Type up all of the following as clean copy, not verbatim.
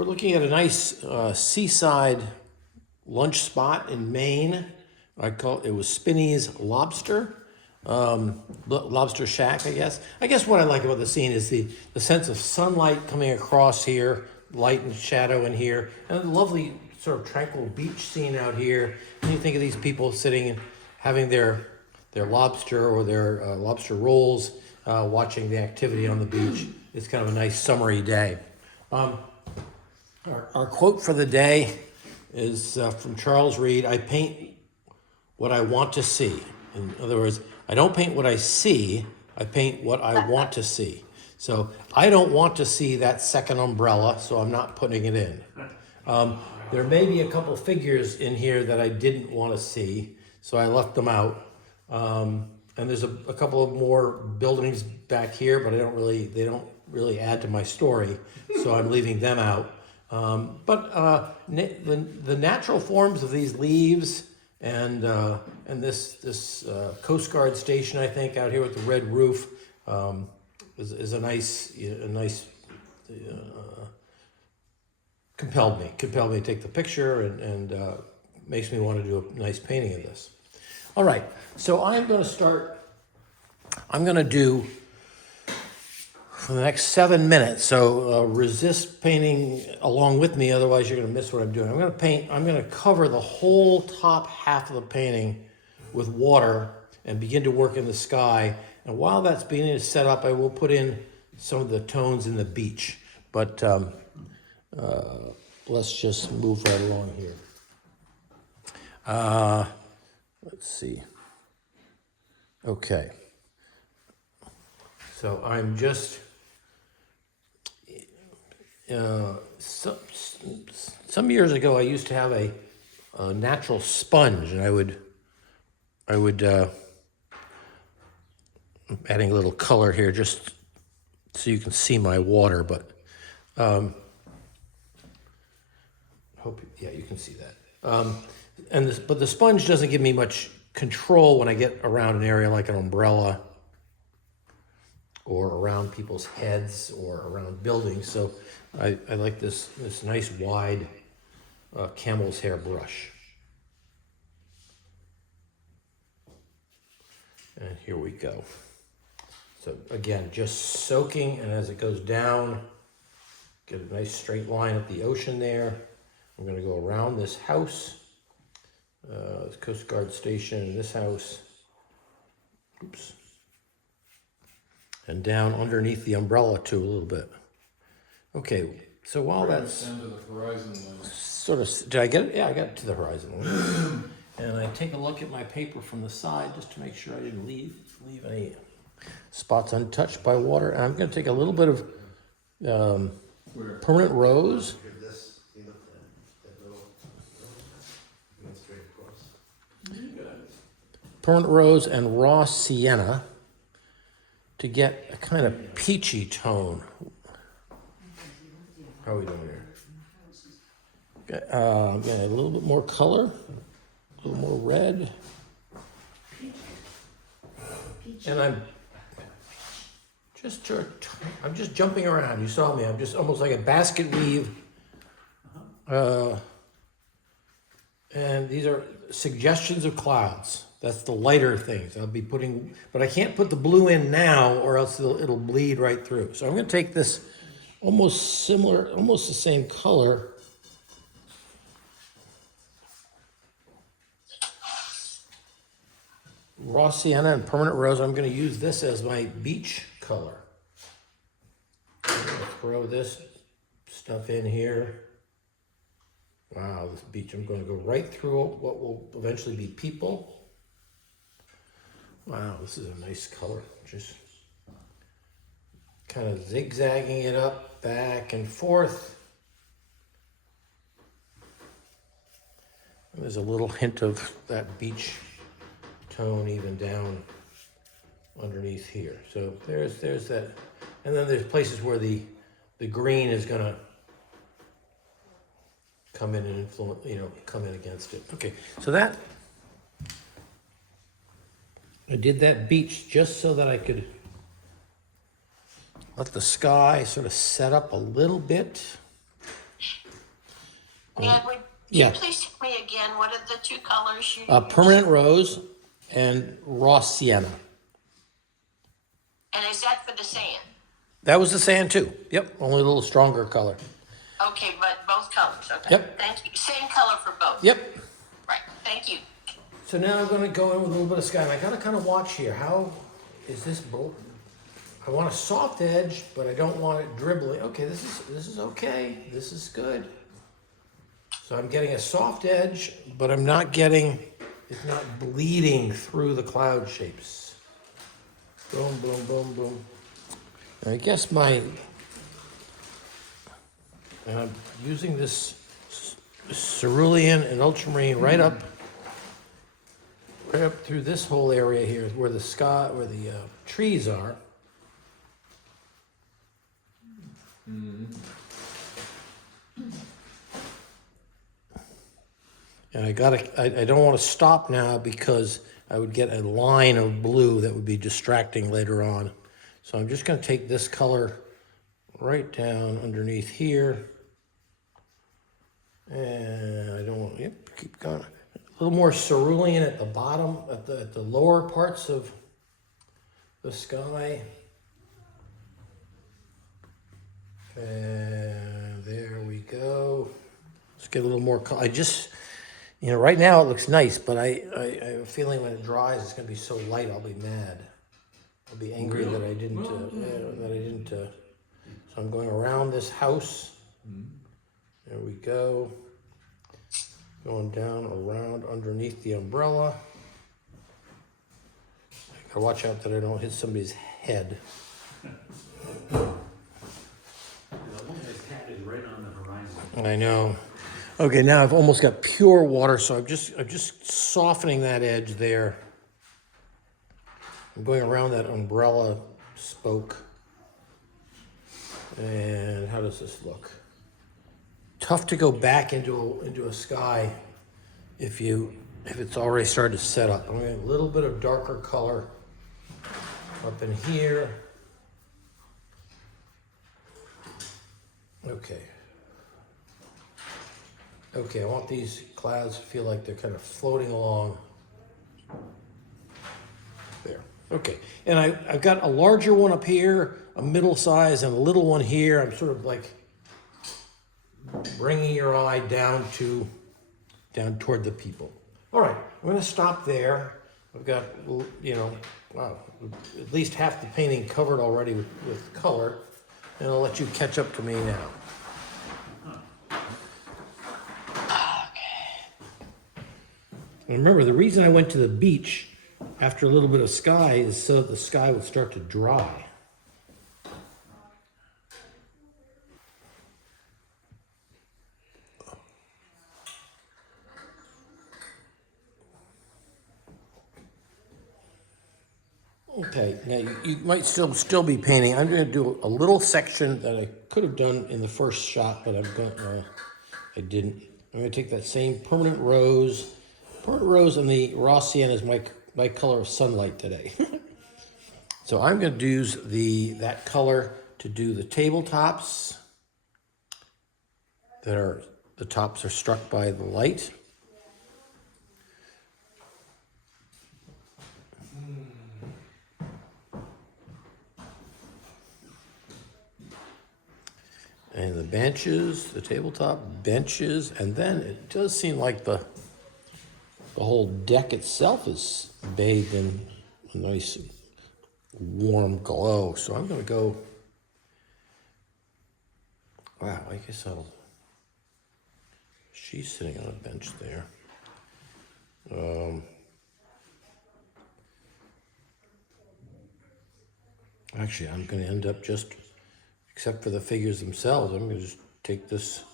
We're looking at a nice seaside lunch spot in Maine. It was Spinney's Lobster, Lobster Shack, I guess. I guess what I like about the scene is the sense of sunlight coming across here, light and shadow in here, and a lovely sort of tranquil beach scene out here. And you think of these people sitting and having their lobster or their lobster rolls, watching the activity on the beach. It's kind of a nice summery day. Our quote for the day is from Charles Reed: "I paint what I want to see." In other words, I don't paint what I see, I paint what I want to see. So I don't want to see that second umbrella, so I'm not putting it in. There may be a couple figures in here that I didn't want to see, so I left them out. And there's a couple of more buildings back here, but they don't really add to my story, so I'm leaving them out. But the natural forms of these leaves and this Coast Guard station, I think, out here with the red roof, is a nice compelled me to take the picture and makes me want to do a nice painting of this. All right, so I'm going to do for the next 7 minutes, so resist painting along with me, otherwise you're going to miss what I'm doing. I'm going to cover the whole top half of the painting with water and begin to work in the sky. And while that's being set up, I will put in some of the tones in the beach. But let's just move right along here. Let's see. Okay. So I'm just... some years ago, I used to have a natural sponge, and I would adding a little color here just so you can see my water, but you can see that. But the sponge doesn't give me much control when I get around an area like an umbrella or around people's heads or around buildings. So I like this nice wide camel's hair brush. And here we go. So again, just soaking, and as it goes down, get a nice straight line at the ocean there. I'm going to go around this house, this Coast Guard station in this house. Oops. And down underneath the umbrella too a little bit. Okay, so while that's to the horizon line. Sort of, did I get it? Yeah, I got it to the horizon line. And I take a look at my paper from the side just to make sure I didn't leave any spots untouched by water. And I'm going to take a little bit of permanent rose. Permanent rose and raw sienna to get a kind of peachy tone. How are we doing here? I'm getting a little bit more color, a little more red. And I'm just jumping around. You saw me. I'm just almost like a basket weave. And these are suggestions of clouds. That's the lighter things. I'll be putting, but I can't put the blue in now or else it'll bleed right through. So I'm going to take this almost similar, almost the same color. Raw sienna and permanent rose. I'm going to use this as my beach color. I'm going to throw this stuff in here. Wow, this beach. I'm going to go right through what will eventually be people. Wow, this is a nice color. Just kind of zigzagging it up, back and forth. And there's a little hint of that beach tone even down underneath here. So there's that. And then there's places where the green is going to come in and influence, come in against it. Okay, so that, I did that beach just so that I could let the sky sort of set up a little bit. And would Yeah. you please tell me again, what are the two colors you used? Permanent rose and raw sienna. And is that for the sand? That was the sand too. Yep, only a little stronger color. Okay, but both colors, okay. Yep. Thank you. Same color for both? Yep. Right, thank you. So now I'm going to go in with a little bit of sky. And I got to kind of watch here. How is this bolt? I want a soft edge, but I don't want it dribbling. Okay, this is okay. This is good. So I'm getting a soft edge, but I'm not getting, it's not bleeding through the cloud shapes. Boom, boom, boom, boom. I guess and I'm using this cerulean and ultramarine right up through this whole area here, where the trees are. And I don't want to stop now because I would get a line of blue that would be distracting later on. So I'm just going to take this color right down underneath here. And I don't want, yep, keep going. A little more cerulean at the bottom, at the lower parts of the sky. And there we go. Let's get a little more color. Right now it looks nice, but I have a feeling when it dries, it's going to be so light, I'll be mad. I'll be angry that I didn't, so I'm going around this house. There we go. Going down around underneath the umbrella. I gotta watch out that I don't hit somebody's head. Right on the horizon. I know. Okay, now I've almost got pure water, so I'm just softening that edge there. I'm going around that umbrella spoke. And how does this look? Tough to go back into a sky if it's already started to set up. I'm going to get a little bit of darker color up in here. Okay, I want these clouds to feel like they're kind of floating along. There. Okay, and I've got a larger one up here, a middle size, and a little one here. I'm sort of like bringing your eye down toward the people. All right, I'm going to stop there. I've got, wow, at least half the painting covered already with color, and I'll let you catch up to me now. And remember, the reason I went to the beach after a little bit of sky is so that the sky would start to dry. Okay, now you might still be painting. I'm going to do a little section that I could have done in the first shot, but I didn't. I'm going to take that same permanent rose. Permanent rose and the raw sienna is my color of sunlight today. So I'm going to use that color to do the tabletops the tops are struck by the light. And the benches, the tabletop benches, and then it does seem like the whole deck itself is bathed in a nice warm glow. So I'm going to go, wow, I guess she's sitting on a bench there. Actually, I'm going to end up except for the figures themselves, I'm going to just take this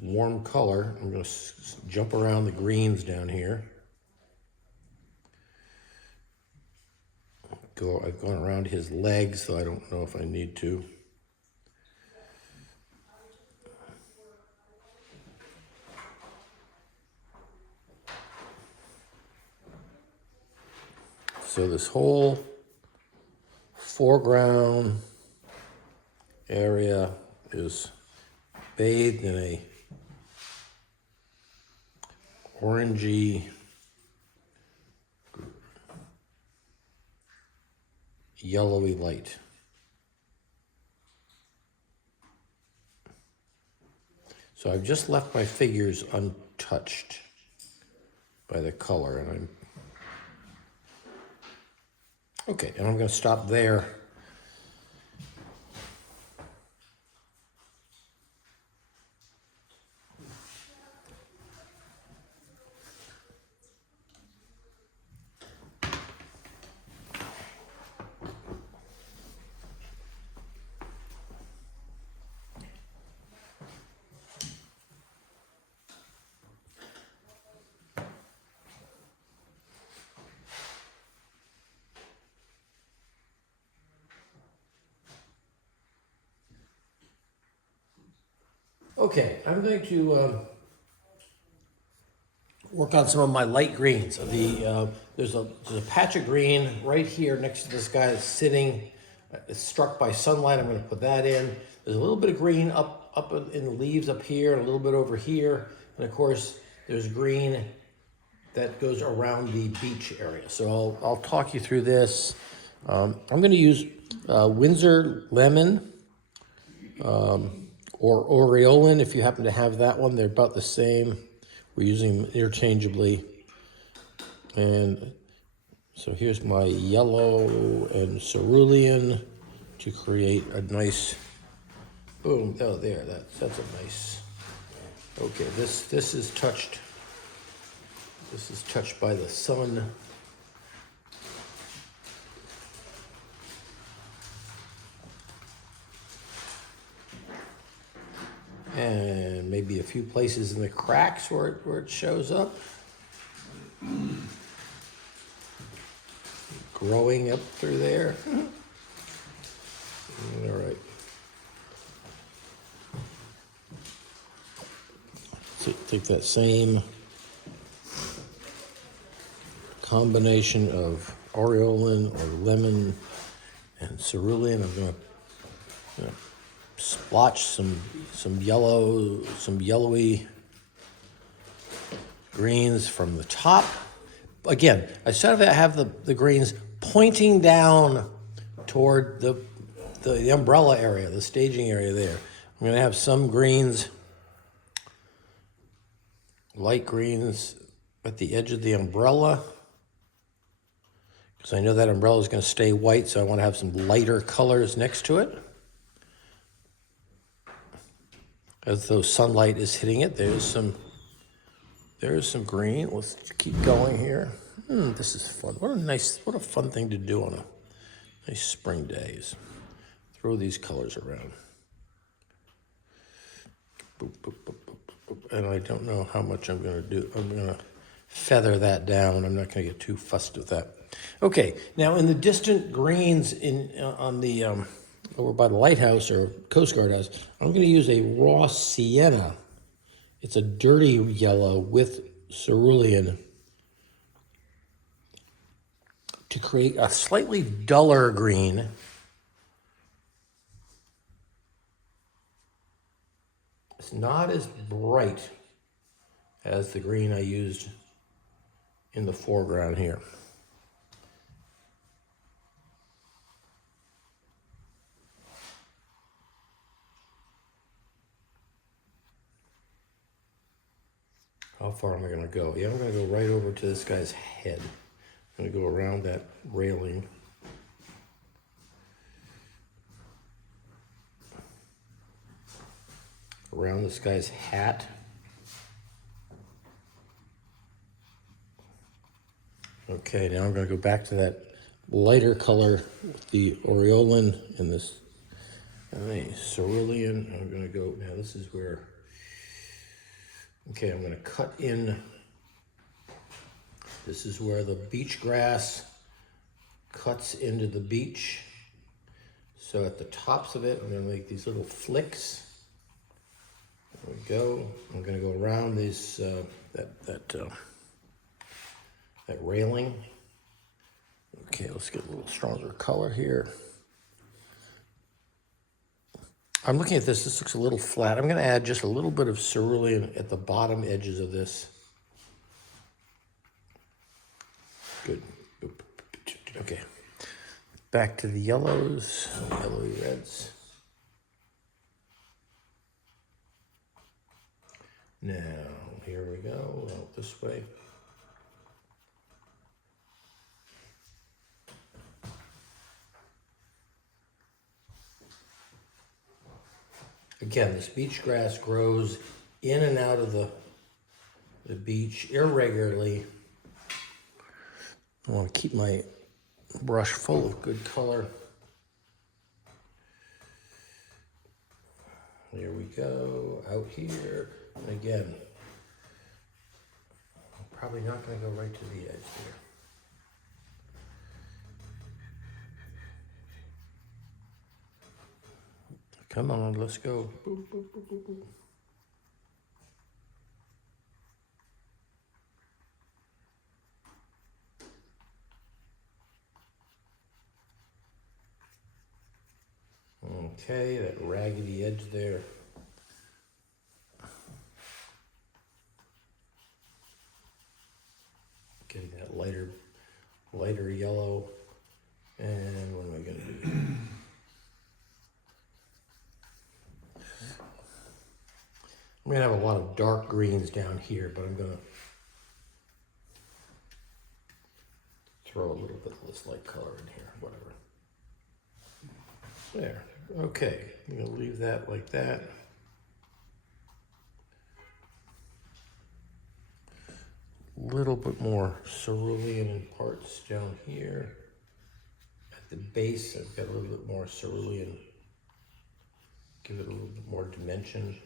warm color. I'm going to jump around the greens down here. I've gone around his legs, so I don't know if I need to. So this whole foreground area is bathed in a orangey, yellowy light. So I've just left my figures untouched by the color, and I'm okay, and I'm going to stop there. Okay, I'm going to work on some of my light greens. There's a patch of green right here next to this guy that's sitting. It's struck by sunlight. I'm going to put that in. There's a little bit of green up in the leaves up here, and a little bit over here, and of course there's green that goes around the beach area. So I'll talk you through this. I'm going to use Windsor lemon. Or Aureolin, if you happen to have that one. They're about the same. We're using them interchangeably. And so here's my yellow and cerulean to create a nice, boom, oh, there, that's a nice, okay, this is touched by the sun. And maybe a few places in the cracks where it shows up. Growing up through there. All right. So take that same combination of aureolin or lemon and cerulean. I'm going to splotch some yellowy greens from the top. Again, I sort of have the greens pointing down toward the umbrella area, the staging area there. I'm going to have some greens, light greens at the edge of the umbrella, because I know that umbrella is going to stay white, so I want to have some lighter colors next to it. As though sunlight is hitting it, there's some green. Let's keep going here. This is fun. What a fun thing to do on a nice spring day is throw these colors around. Boop, boop, boop, boop, boop. And I don't know how much I'm going to do. I'm going to feather that down. I'm not going to get too fussed with that. Okay, now in the distant greens on the over by the lighthouse or Coast Guard house, I'm going to use a raw sienna. It's a dirty yellow with cerulean to create a slightly duller green. It's not as bright as the green I used in the foreground here. How far am I going to go? Yeah, I'm going to go right over to this guy's head. I'm going to go around that railing. Around this guy's hat. Okay, now I'm going to go back to that lighter color with the aureolin and this cerulean. I'm going to go, now this is where, okay, I'm going to cut in. This is where the beach grass cuts into the beach. So at the tops of it, I'm going to make these little flicks. There we go. I'm going to go around these that railing. Okay, let's get a little stronger color here. I'm looking at this. This looks a little flat. I'm going to add just a little bit of cerulean at the bottom edges of this. Okay. Back to the yellows, yellowy reds. Now, here we go, out this way. Again, this beach grass grows in and out of the beach irregularly. I want to keep my brush full of good color. Here we go, out here. And again, I'm probably not going to go right to the edge here. Come on, let's go. Boop, boop, boop, boop, boop. Okay, that raggedy edge there. Getting that lighter yellow. And what am I gonna do? I'm gonna have a lot of dark greens down here, but I'm gonna throw a little bit of this light color in here, whatever. There, okay, I'm gonna leave that like that. Little bit more cerulean in parts down here. At the base, I've got a little bit more cerulean. Give it a little bit more dimension.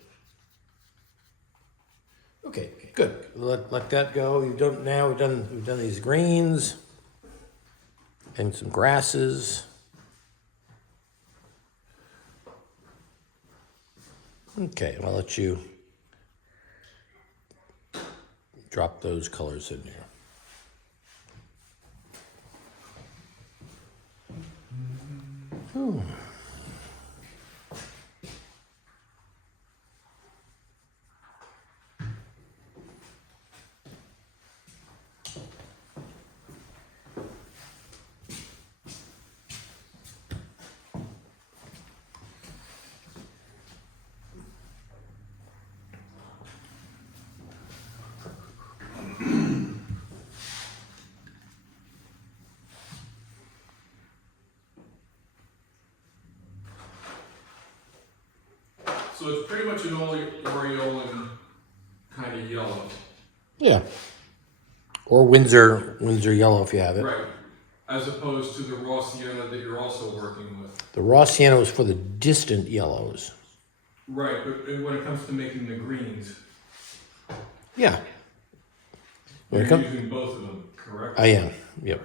Okay, good. Let that go. We've done these greens and some grasses. Okay, I'll let you drop those colors in there. Ooh. So it's pretty much an Oriolan kind of yellow. Yeah. Or Windsor yellow if you have it. Right. As opposed to the raw sienna that you're also working with. The raw sienna is for the distant yellows. Right, but when it comes to making the greens, Yeah. you're using both of them, correct? I am, yep.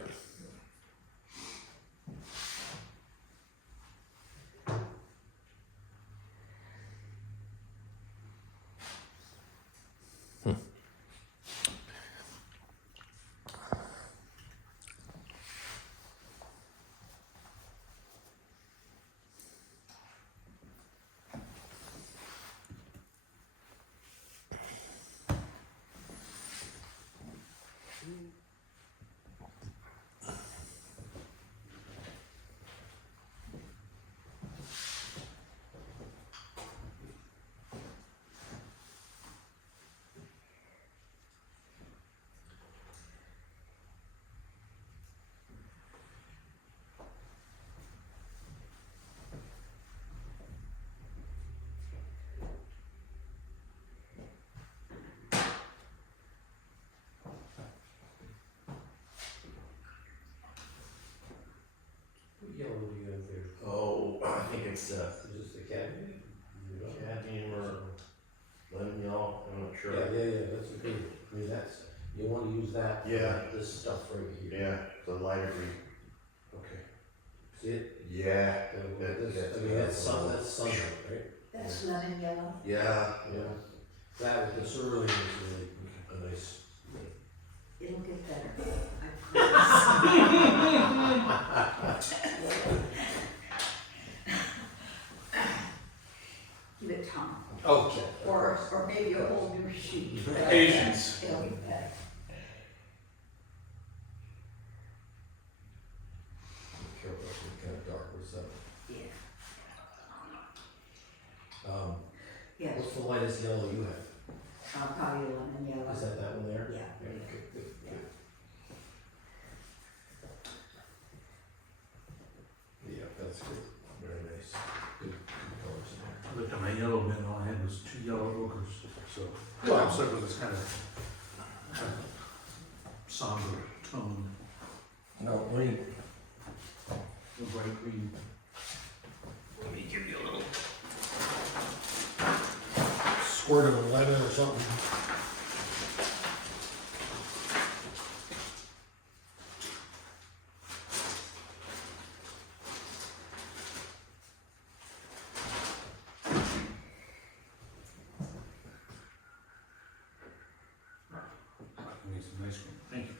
What yellow do you have there? Oh, I think it's Is this the cadmium? cadmium or lemon yellow. I'm not sure. Yeah, that's a good, I mean, you want to use that for Yeah. this stuff right here. Yeah, the lighter green. Okay. See it? Yeah. That's sunlight, right? That's lemon yellow. Yeah. Yeah. That with the cerulean is really a nice. It'll get better. I promise. Give it time. Okay. Or maybe a whole new sheet. Patience. It'll get better. Yes, What's the lightest yellow you have? probably lemon yellow. Is that one there? Yeah. Okay, good. Yeah, that's good. Very nice. Good colors in there. I looked at my yellow bin, all I had was 2 yellow ochres, so. Wow. I'm stuck with this kind of somber tone, No, let me the bright green. give you a little squirt of lemon or something. I can make some ice cream. Thank you.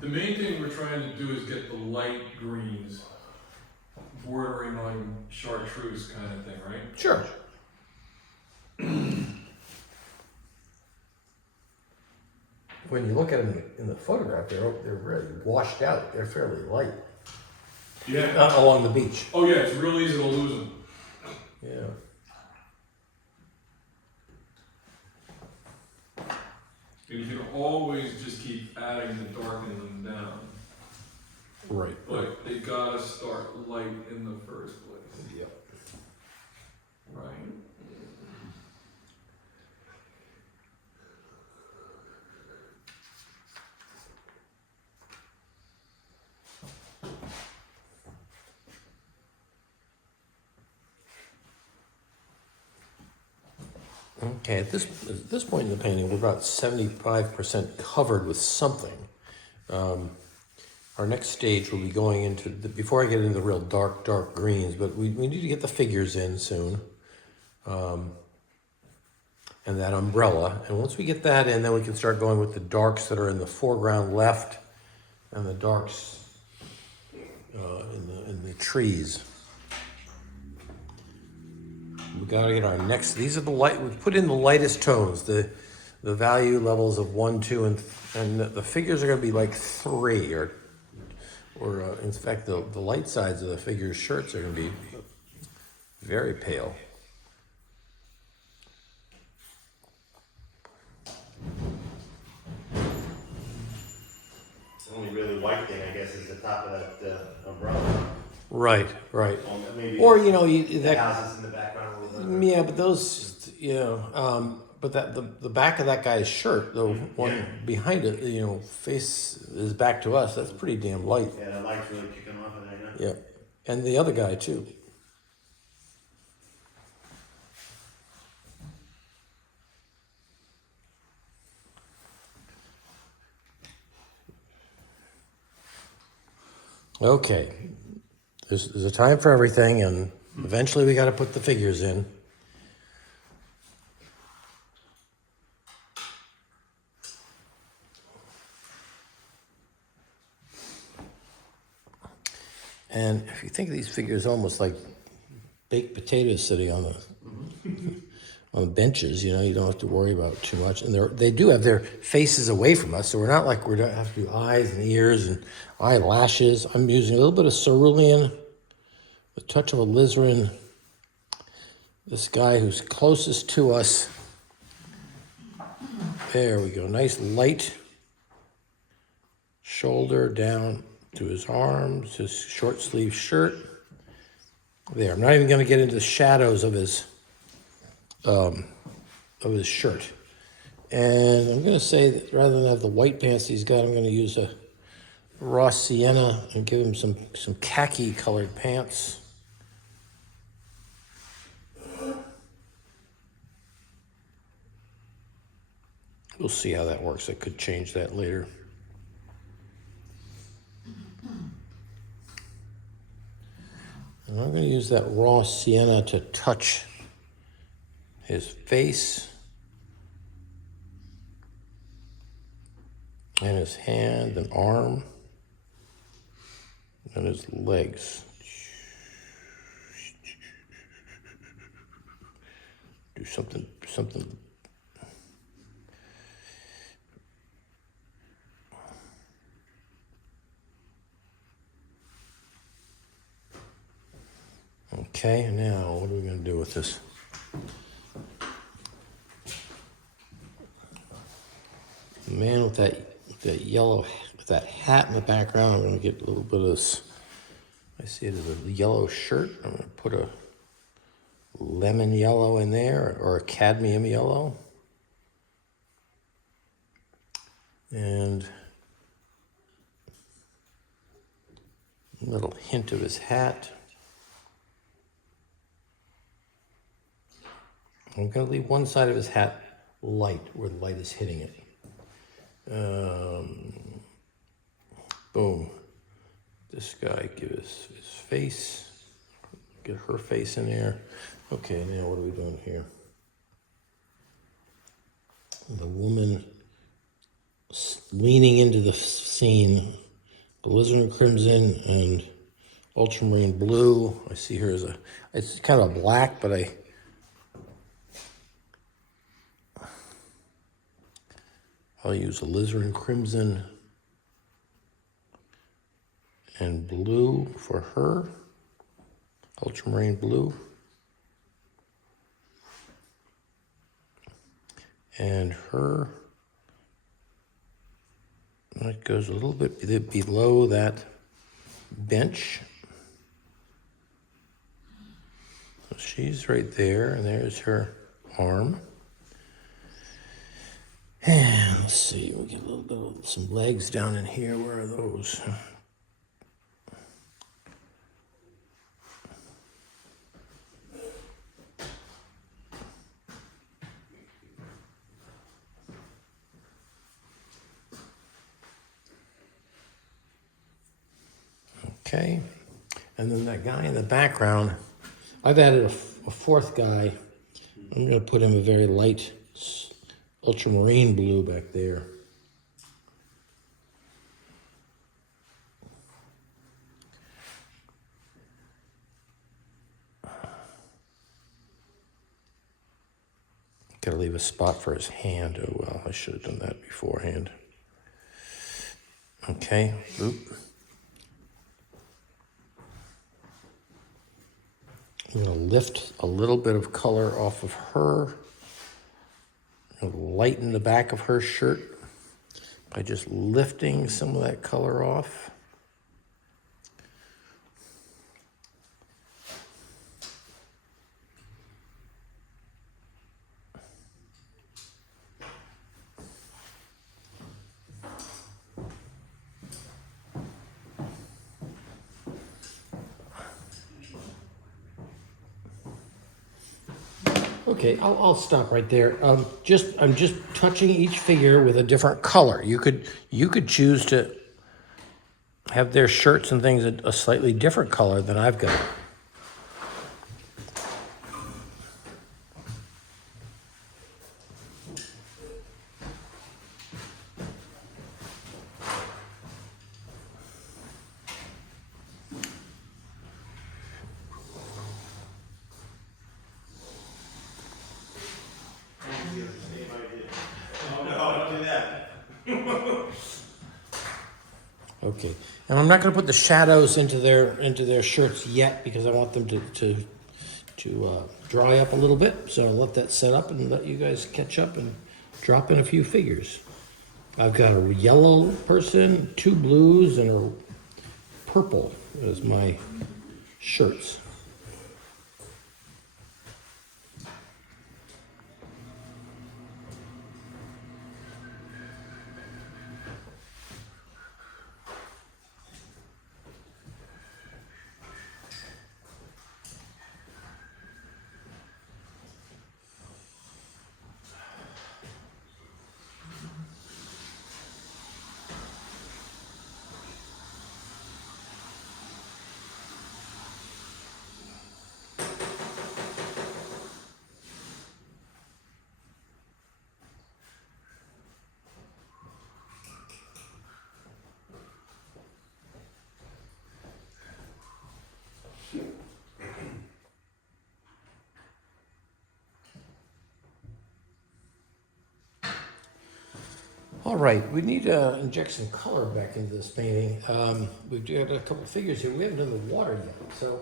The main thing we're trying to do is get the light greens bordering on chartreuse kind of thing, right? Sure. When you look at them in the photograph, they're really washed out. They're fairly light. Yeah. Along the beach. Oh yeah, it's real easy to lose them. Yeah. And you can always just keep adding to darkening them down. Right. But they gotta start light in the first place. Yep. Right. Okay, at this point in the painting, we're about 75% covered with something. Our next stage will be going into, before I get into the real dark greens, but we need to get the figures in soon. And that umbrella. And once we get that in, then we can start going with the darks that are in the foreground left and the darks in the trees. We gotta get our next, these are the light, we've put in the lightest tones, the value levels of 1, 2, and the figures are gonna be like 3, or in fact, the light sides of the figures' shirts are gonna be very pale. The only really white thing, I guess, is the top of that umbrella. Right. Or maybe Or, you know, the that, houses in the background a little bit. yeah, but those, you know, but that the back of that guy's shirt, the one behind it, you know, face is back to us. That's pretty damn light. Yeah, the light's really kicking off of that, yeah. Yeah, and the other guy too. Okay, there's a time for everything, and eventually we got to put the figures in. And if you think of these figures almost like baked potatoes sitting on the benches, you know, you don't have to worry about too much. And they do have their faces away from us, so we're not like we don't have to do eyes and ears and eyelashes. I'm using a little bit of cerulean, a touch of alizarin. This guy who's closest to us. There we go. Nice light shoulder down to his arms, his short sleeve shirt. There. I'm not even going to get into the shadows of his shirt. And I'm going to say that rather than have the white pants he's got, I'm going to use a raw sienna and give him some khaki colored pants. We'll see how that works. I could change that later. And I'm going to use that raw sienna to touch his face, and his hand and arm, and his legs. Do something. Okay, now what are we going to do with this? The man with that yellow, with that hat in the background, I'm going to get a little bit of this. I see it as a yellow shirt. I'm going to put a lemon yellow in there, or a cadmium yellow. And a little hint of his hat. I'm going to leave one side of his hat light, where the light is hitting it. Boom. This guy, give his face. Get her face in there. Okay, now what are we doing here? The woman leaning into the scene. Alizarin crimson and ultramarine blue. I see her as it's kind of black, but I'll use alizarin crimson and blue for her. Ultramarine blue. And her, that goes a little bit below that bench. So she's right there, and there's her arm. And let's see, we'll get a little bit of some legs down in here. Where are those? Okay, and then that guy in the background, I've added a fourth guy. I'm going to put him a very light ultramarine blue back there. Got to leave a spot for his hand. Oh well, I should have done that beforehand. Okay, oop. I'm going to lift a little bit of color off of her. Lighten the back of her shirt by just lifting some of that color off. Okay, I'll stop right there. I'm just touching each figure with a different color. You could choose to have their shirts and things a slightly different color than I've got. Okay, and I'm not going to put the shadows into their shirts yet because I want them to dry up a little bit. So I'll let that set up and let you guys catch up and drop in a few figures. I've got a yellow person, 2 blues, and a purple as my shirts. All right, we need to inject some color back into this painting. We've got a couple figures here. We haven't done the water yet, so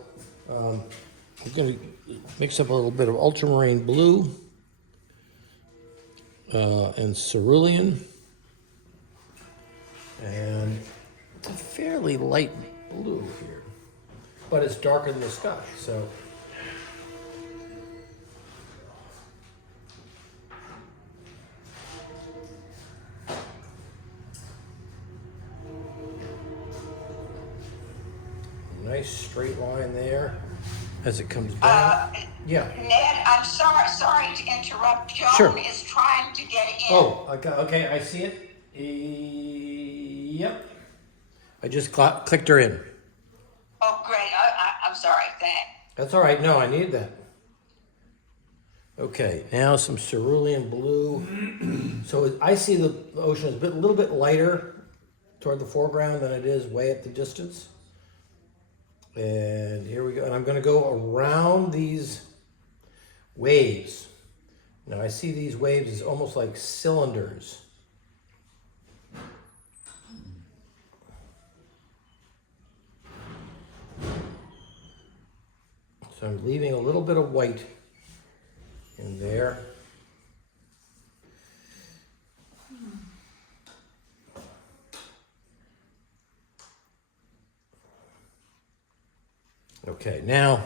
we're going to mix up a little bit of ultramarine blue and cerulean, and a fairly light blue here, but it's darker than the sky, so. Nice straight line there as it comes down. Yeah. Ned, I'm sorry to interrupt. Joan Sure. is trying to get in. Oh, okay, I see it. Yep. I just clicked her in. Oh, great. I'm sorry. Thanks. That's all right. No, I need that. Okay, now some cerulean blue. So I see the ocean is a little bit lighter toward the foreground than it is way at the distance. And here we go. And I'm going to go around these waves. Now I see these waves as almost like cylinders. So I'm leaving a little bit of white in there. Okay, now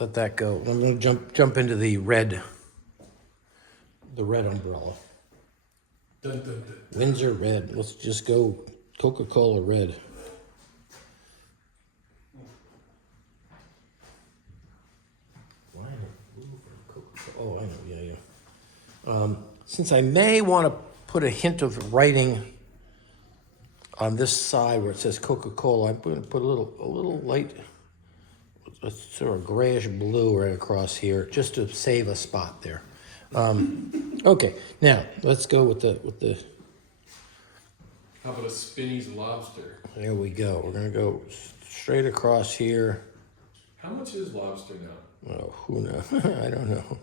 let that go. I'm going to jump into the red umbrella. Dun, dun, dun. Windsor red. Let's just go Coca-Cola red. Why blue for Coca-Cola? Oh, I know. Yeah. Since I may want to put a hint of writing on this side where it says Coca-Cola, I'm going to put a little light, a sort of grayish blue right across here, just to save a spot there. Okay, now let's go with the. How about a Spinney's lobster? There we go. We're gonna go straight across here. How much is lobster now? Oh, who knows? I don't know.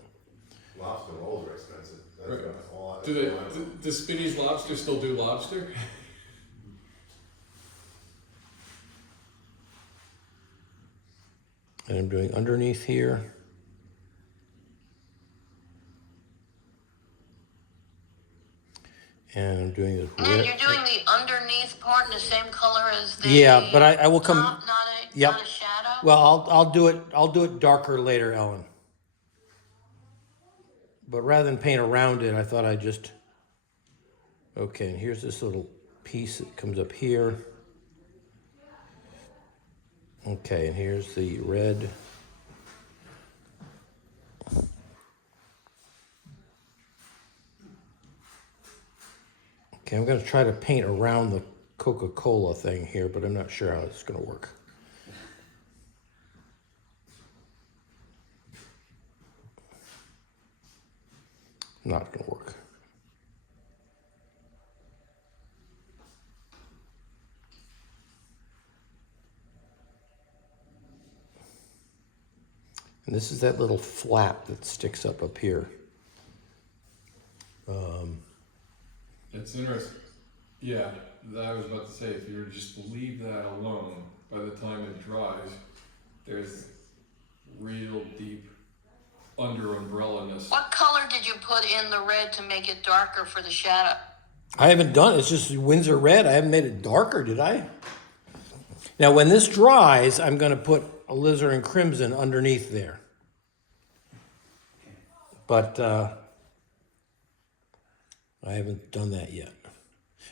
Lobster rolls are expensive. That's Right. a lot. Does Spinney's lobster still do lobster? And I'm doing underneath here. And I'm doing this And red. you're doing the underneath part in the same color as the Yeah, but I will come. top, Yep. not a shadow? Well, I'll do it darker later, Ellen. But rather than paint around it, I thought I'd just. Okay, and here's this little piece that comes up here. Okay, and here's the red. Okay, I'm going to try to paint around the Coca-Cola thing here, but I'm not sure how it's going to work. Not going to work. And this is that little flap that sticks up here. It's interesting. Yeah, that I was about to say, if you were to just leave that alone, by the time it dries, there's real deep under umbrella-ness. What color did you put in the red to make it darker for the shadow? I haven't done it. It's just Windsor red. I haven't made it darker, did I? Now, when this dries, I'm going to put alizarin crimson underneath there. But I haven't done that yet.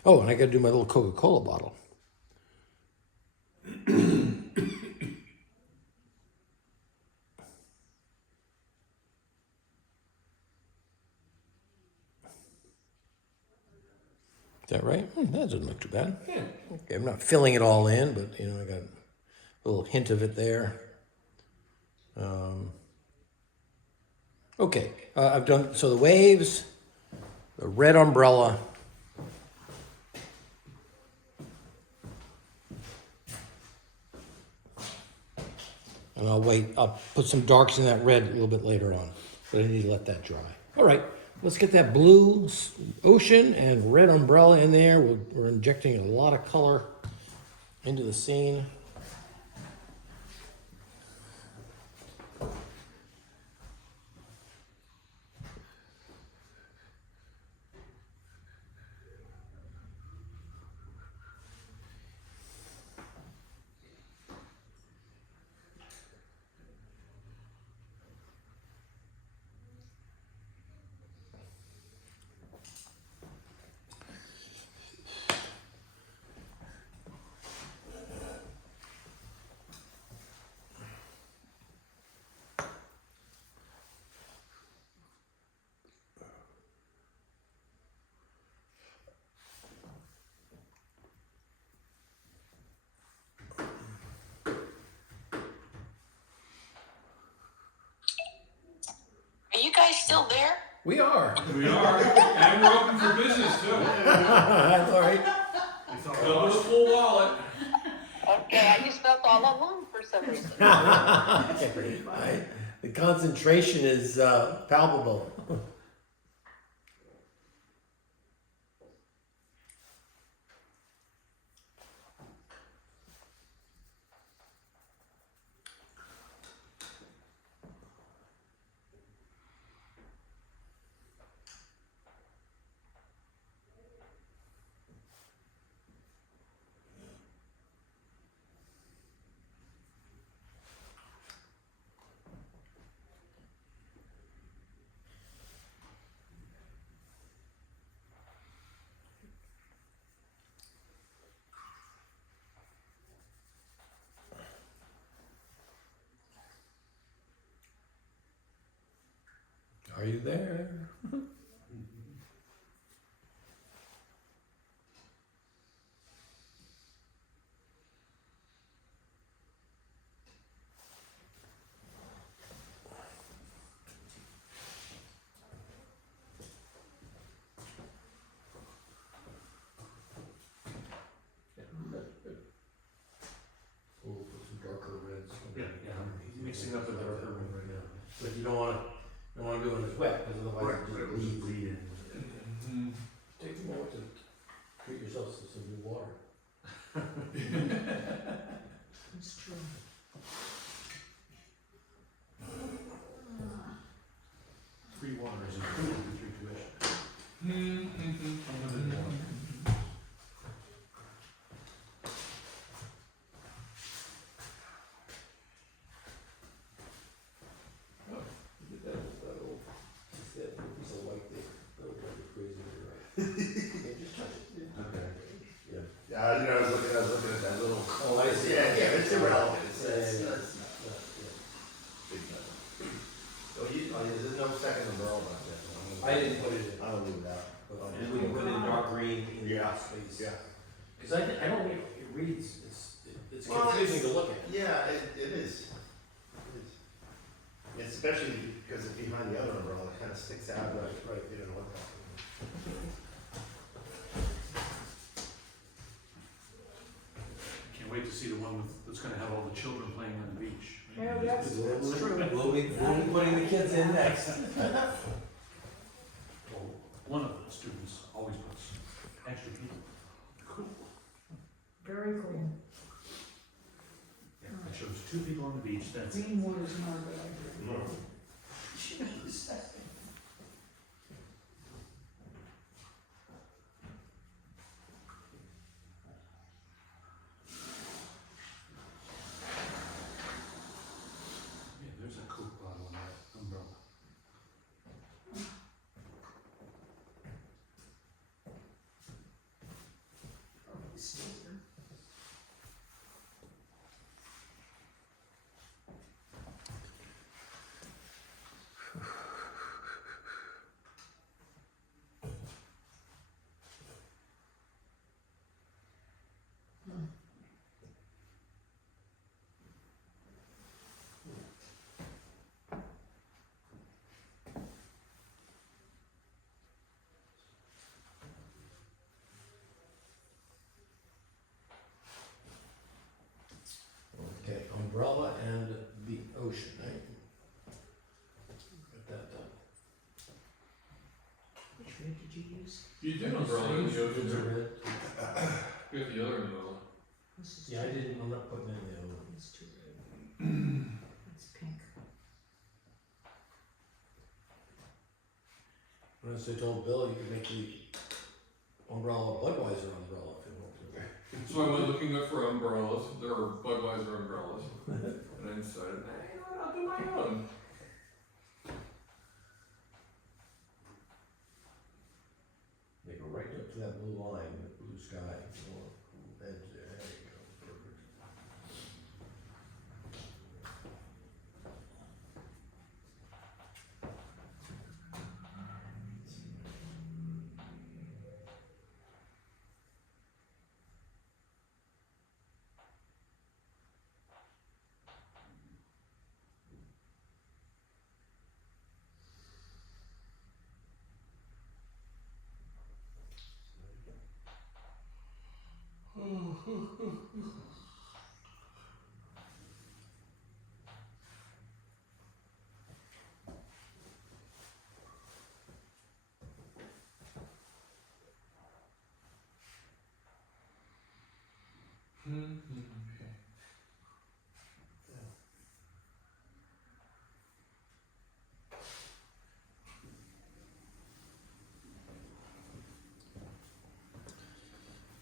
Oh, and I got to do my little Coca-Cola bottle. Is that right? That doesn't look too bad. Yeah. Okay, I'm not filling it all in, but you know, I got a little hint of it there. Okay, I've done, so the waves, the red umbrella, and I'll put some darks in that red a little bit later on, but I need to let that dry. All right, let's get that blue ocean and red umbrella in there. We're injecting a lot of color into the scene. Are you guys still there? We are. We are, and we're open for business too. That's all right. Fill with a full wallet. Okay, I just felt all alone for some reason. Right. The concentration is palpable. Are you there? We'll put some darker reds. Yeah, mixing up the darker one right now. But you don't want to do it when it's wet, because otherwise it just bleeds. bleed in. Take a moment to treat yourself to some new water. It's true. Free water is included with your tuition. Unlimited water. That old piece of white there, that'll drive you crazy, right? Yeah, just touch it. Okay. Yeah. Yeah, you know, I was looking at that little. Oh, I see. Yeah, it's irrelevant. It's Yeah, yeah, big nothing. Oh, there's no second umbrella about that. I didn't put it in. I don't leave it out. And we can put it in dark green in the Yeah. space. Yeah. Because I don't think it reads, it's Well, confusing to look at. Yeah, it is. It is. Especially because it's behind the other umbrella, it kind of sticks out. Right. You don't know what that. Can't wait to see the one that's gonna have all the children playing on the beach. Yeah, that's true. We'll be putting the kids in next. Well, one of the students always puts extra people. Cool. Very cool. Yeah, it shows two people on the beach, that's it. Green water's not a good idea. Yeah, there's a Coke bottle in that umbrella. Probably sticker. shade did you use? You did umbrella in the ocean. red. You got the other in the middle. This is Yeah, I too- didn't, I'm not putting in the other one. It's too red. It's pink. Unless I told Bill you could make the umbrella Budweiser umbrella if you want to. So I went looking up for umbrellas. There are Budweiser umbrellas. And I decided, hey, you know what, I'll do my own. They go right up to that blue line, the blue sky, there you go, perfect.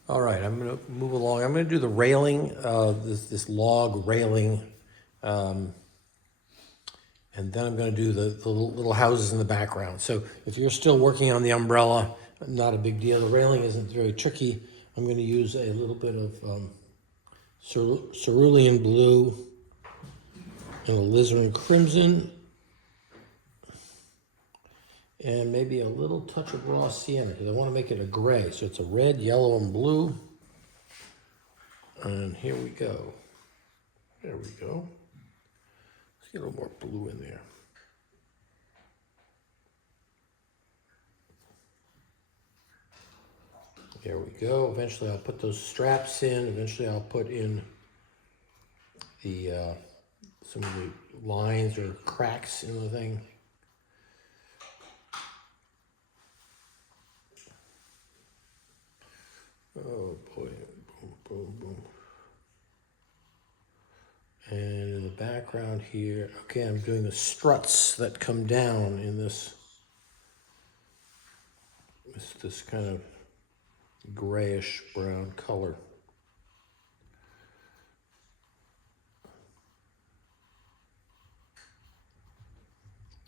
All right, I'm gonna move along. I'm gonna do the railing, this log railing. And then I'm gonna do the little houses in the background. So if you're still working on the umbrella, not a big deal. The railing isn't very tricky. I'm gonna use a little bit of cerulean blue and alizarin crimson. And maybe a little touch of raw sienna, because I want to make it a gray. So it's a red, yellow, and blue. And here we go. There we go. Let's get a little more blue in there. There we go. Eventually I'll put those straps in. Eventually I'll put in the some of the lines or cracks in the thing. Oh boy, boom, boom, boom. And in the background here, okay, I'm doing the struts that come down in this kind of grayish brown color.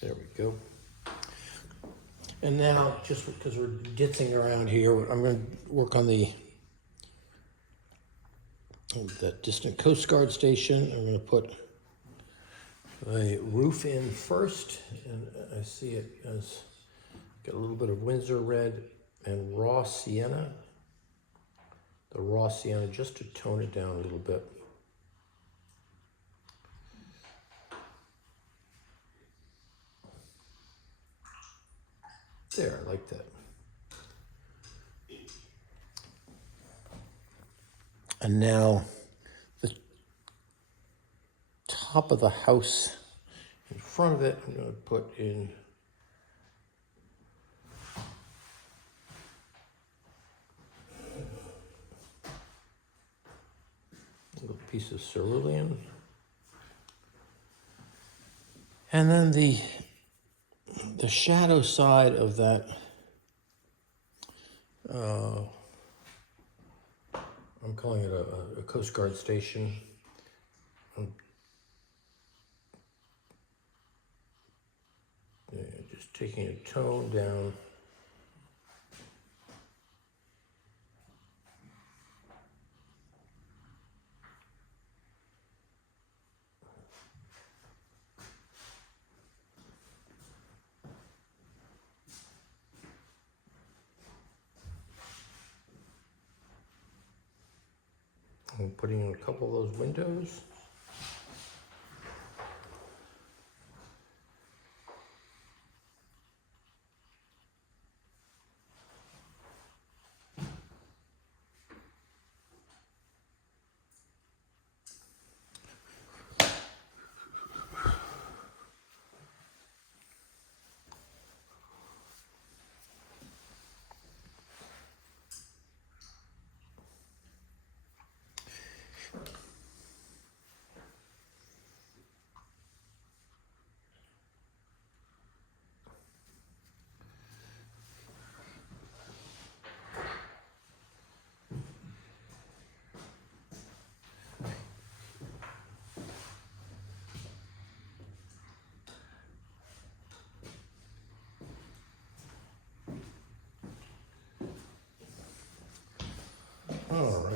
There we go. And now, just because we're ditzing around here, I'm going to work on the distant Coast Guard station. I'm going to put a roof in first, and I see it as got a little bit of Windsor red and raw sienna. The raw sienna just to tone it down a little bit. There, I like that. And now the top of the house in front of it, I'm going to put in a little piece of cerulean. And then the shadow side of that, I'm calling it a Coast Guard station. Just taking a tone down. I'm putting in a couple of those windows.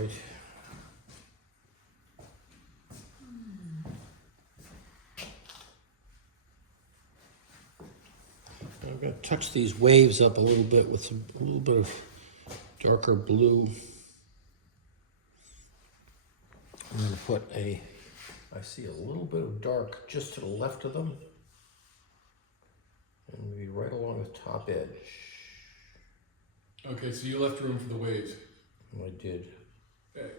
right. I'm going to touch these waves up a little bit with a little bit of darker blue. I'm going to put I see a little bit of dark just to the left of them. And maybe right along the top edge. Okay, so you left room for the waves. I did. Okay.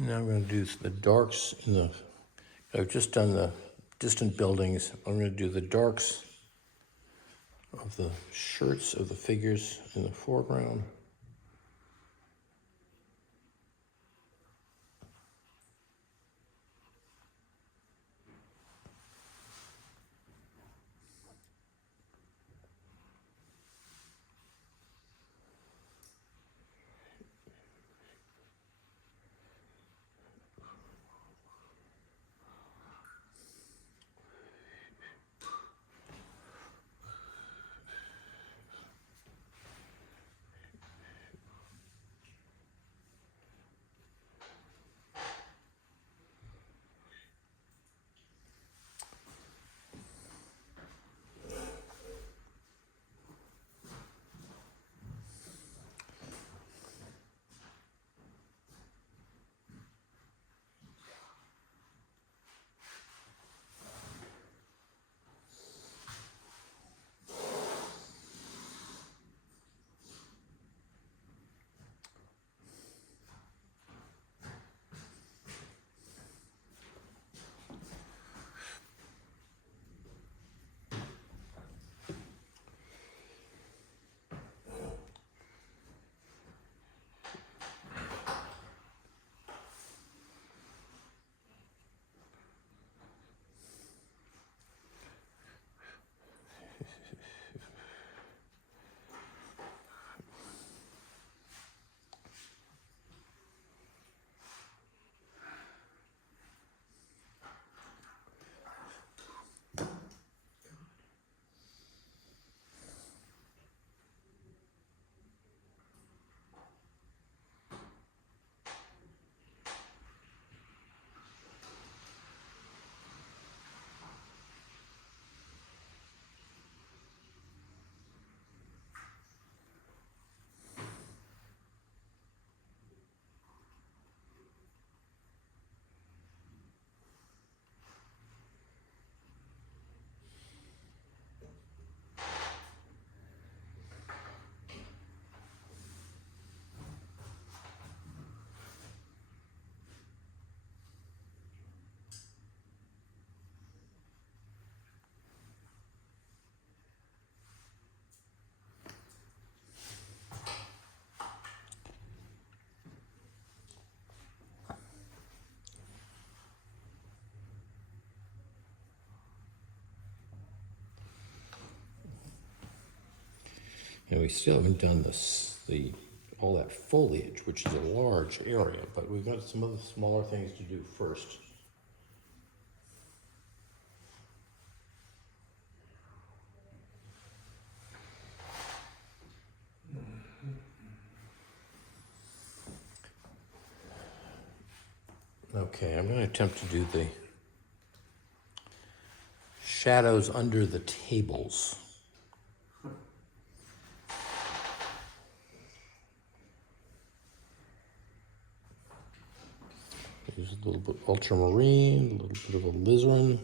Now I'm going to do the darks in the. I've just done the distant buildings. I'm going to do the darks of the shirts of the figures in the foreground. You know, we still haven't done all that foliage, which is a large area, but we've got some other smaller things to do first. Okay, I'm gonna attempt to do the shadows under the tables. Use a little bit ultramarine, a little bit of alizarin.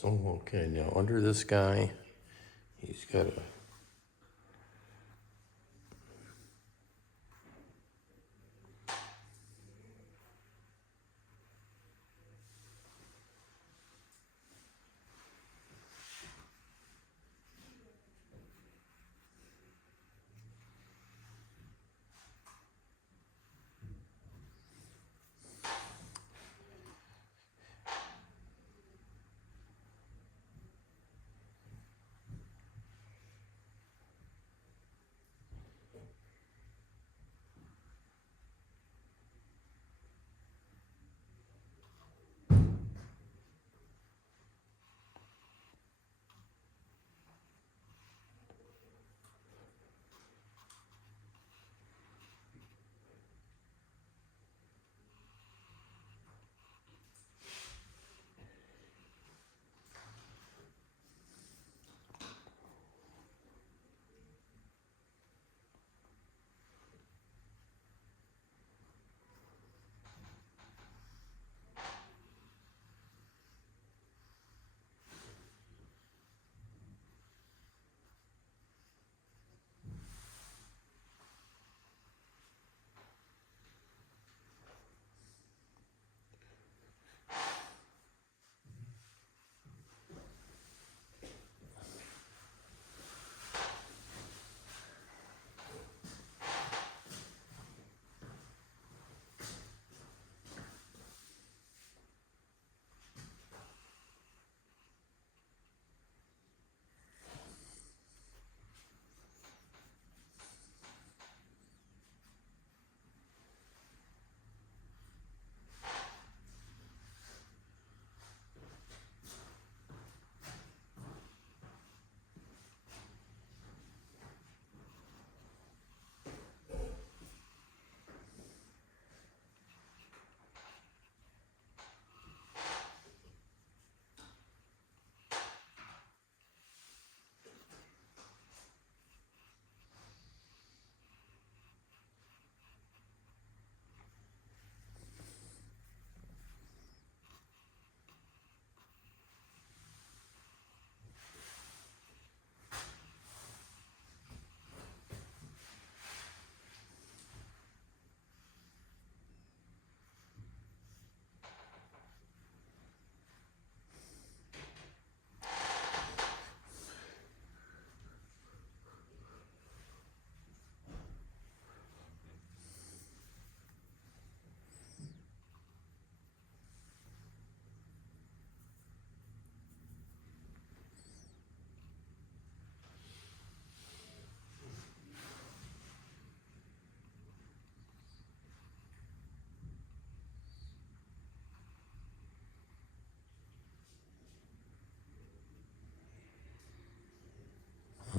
So, okay, now under this guy, he's got a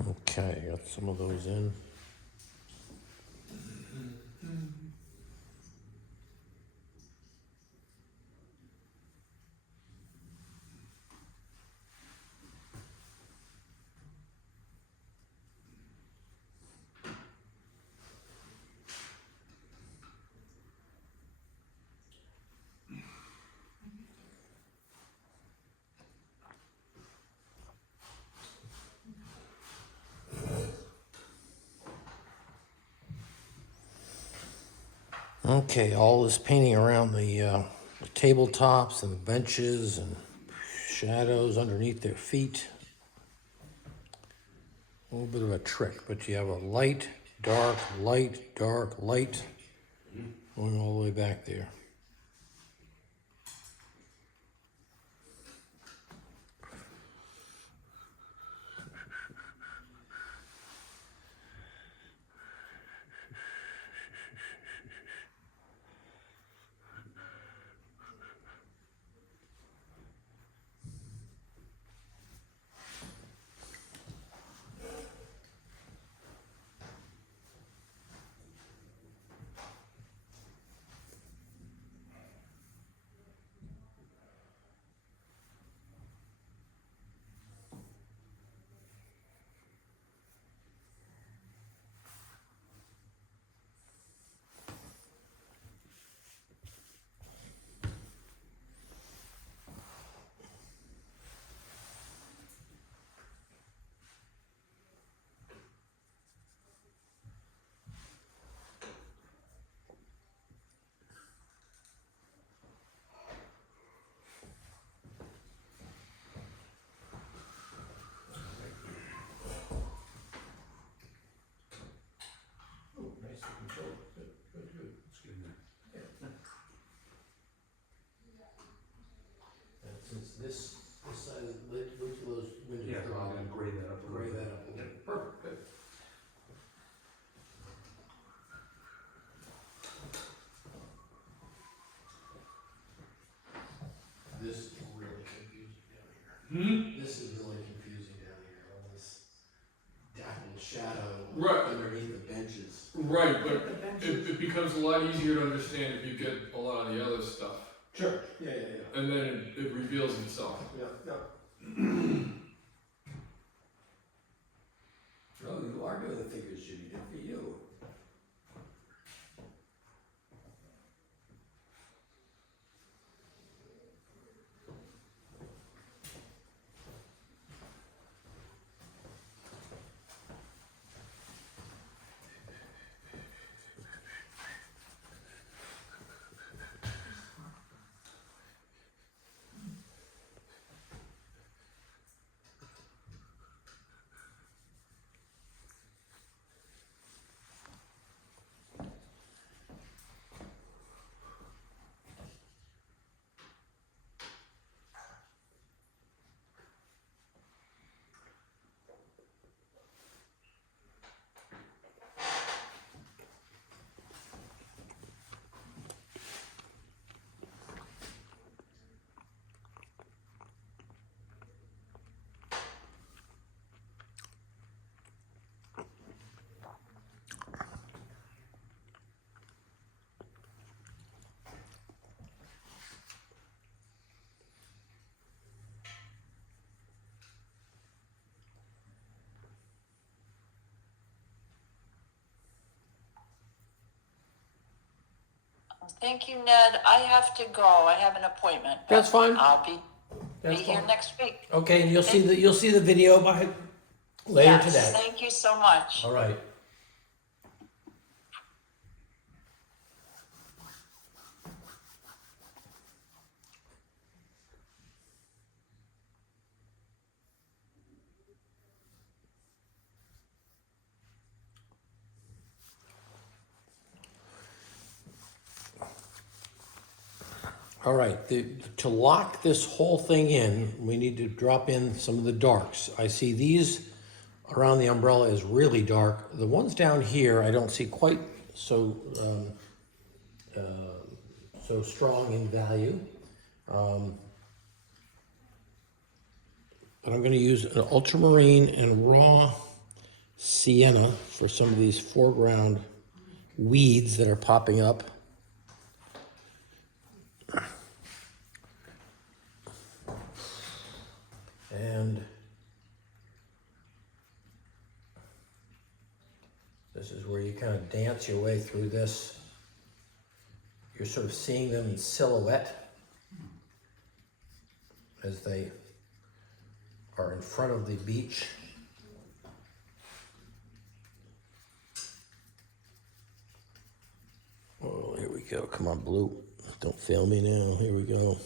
okay, got some of those in. Okay, all this painting around the tabletops and the benches and shadows underneath their feet. A little bit of a trick, but you have a light, dark, light, dark, light, going all the way back there. Oh, nice to control. Good, good, good. Let's get in there. And since this side is lit, wait till those windows Yeah, drop. I'm gonna grade that up a little Gray bit. that up a little. Yeah, perfect, good. This is really confusing down here. This is really confusing down here, all this dappled shadow Right. underneath the benches. Right, but The benches. it becomes a lot easier to understand if you get a lot of the other stuff. Sure, yeah. And then it reveals itself. Yeah. Well, you are doing the figures, Jimmy, good for you. Thank you, Ned. I have to go. I have an appointment. but That's fine. I'll be That's here fine. next week. Okay, and you'll see the video by later Yes, today. thank you so much. All right. All right, to lock this whole thing in, we need to drop in some of the darks. I see these around the umbrella is really dark. The ones down here, I don't see quite so so strong in value. But I'm going to use an ultramarine and raw sienna for some of these foreground weeds that are popping up. And this is where you kind of dance your way through this. You're sort of seeing them in silhouette as they are in front of the beach. Oh, here we go. Come on, Blue. Don't fail me now. Here we go.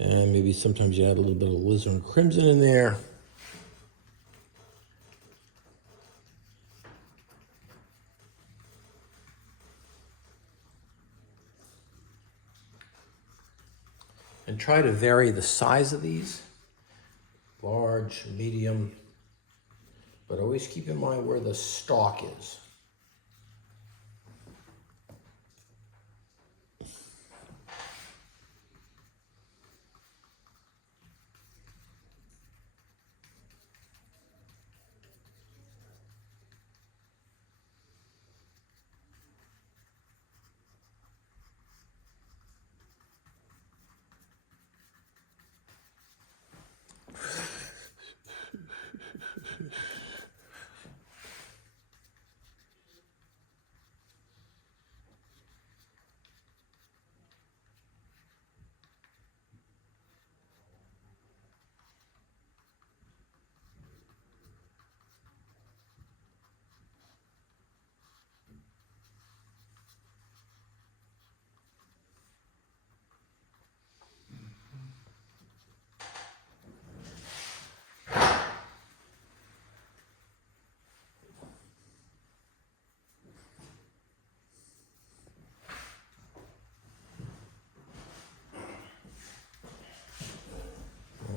And maybe sometimes you add a little bit of alizarin crimson in there. And try to vary the size of these. Large, medium, but always keep in mind where the stalk is.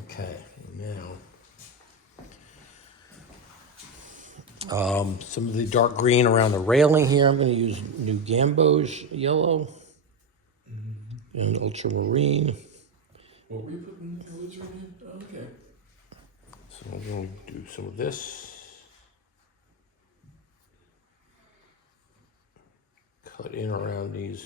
Okay, now some of the dark green around the railing here. I'm going to use New Gamboge yellow and ultramarine. What were you putting alizarin in? Oh, okay. So I'm going to do some of this. Cut in around these.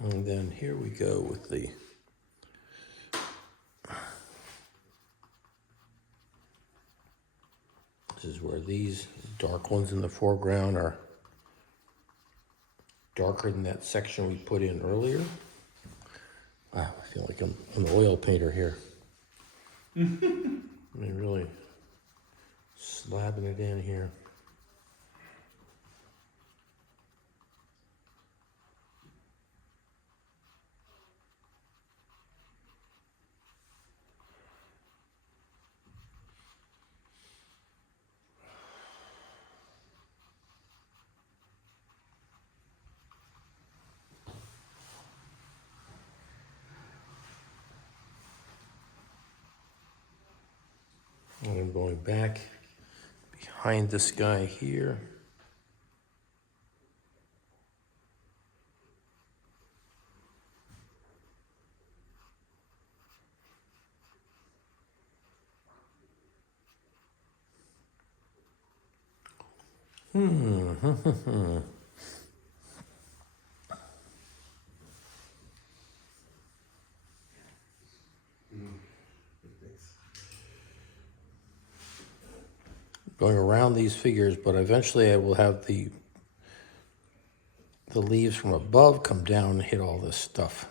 And then here we go with the this is where these dark ones in the foreground are darker than that section we put in earlier. Wow, I feel like I'm an oil painter here. I mean, really slabbing it in here. And I'm going back behind this guy here. Going around these figures, but eventually I will have the leaves from above come down and hit all this stuff.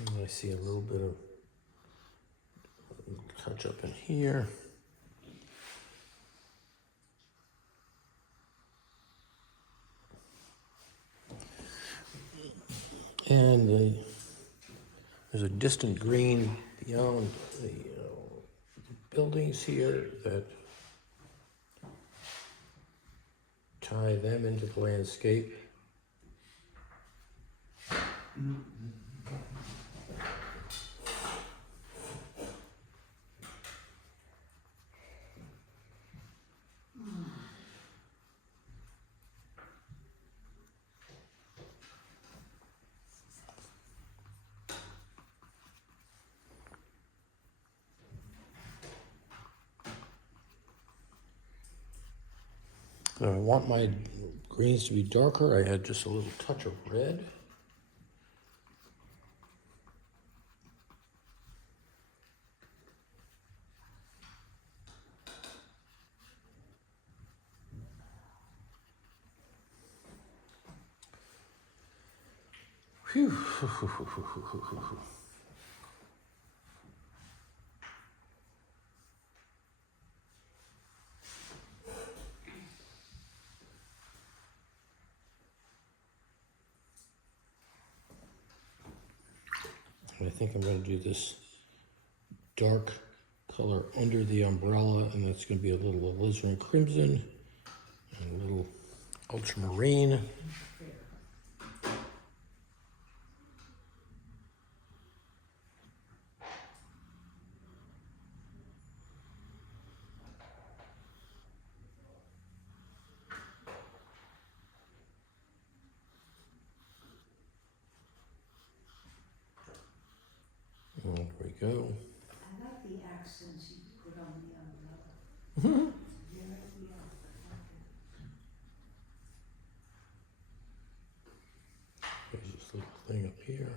And I see a little bit of touch up in here. And there's a distant green beyond the buildings here that tie them into the landscape. So I want my greens to be darker. I add just a little touch of red. Phew. I think I'm going to do this dark color under the umbrella, and that's going to be a little alizarin crimson and a little ultramarine. And there we go. I like the accents you put on the umbrella. Yeah, yeah. There's this little thing up here.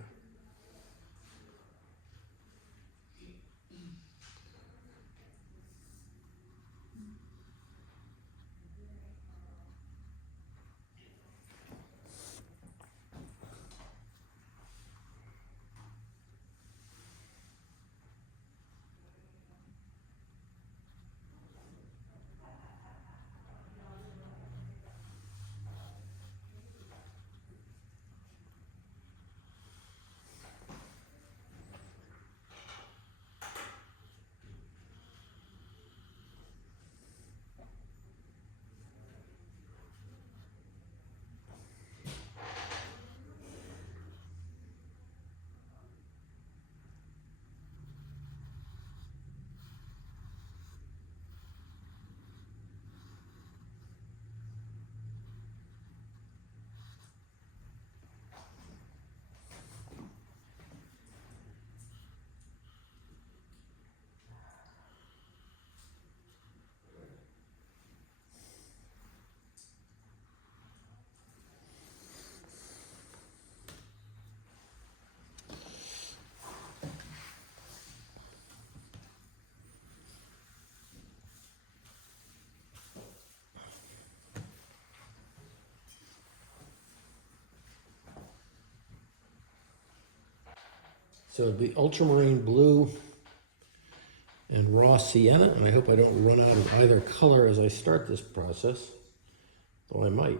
So it'd be ultramarine blue and raw sienna, and I hope I don't run out of either color as I start this process, though I might.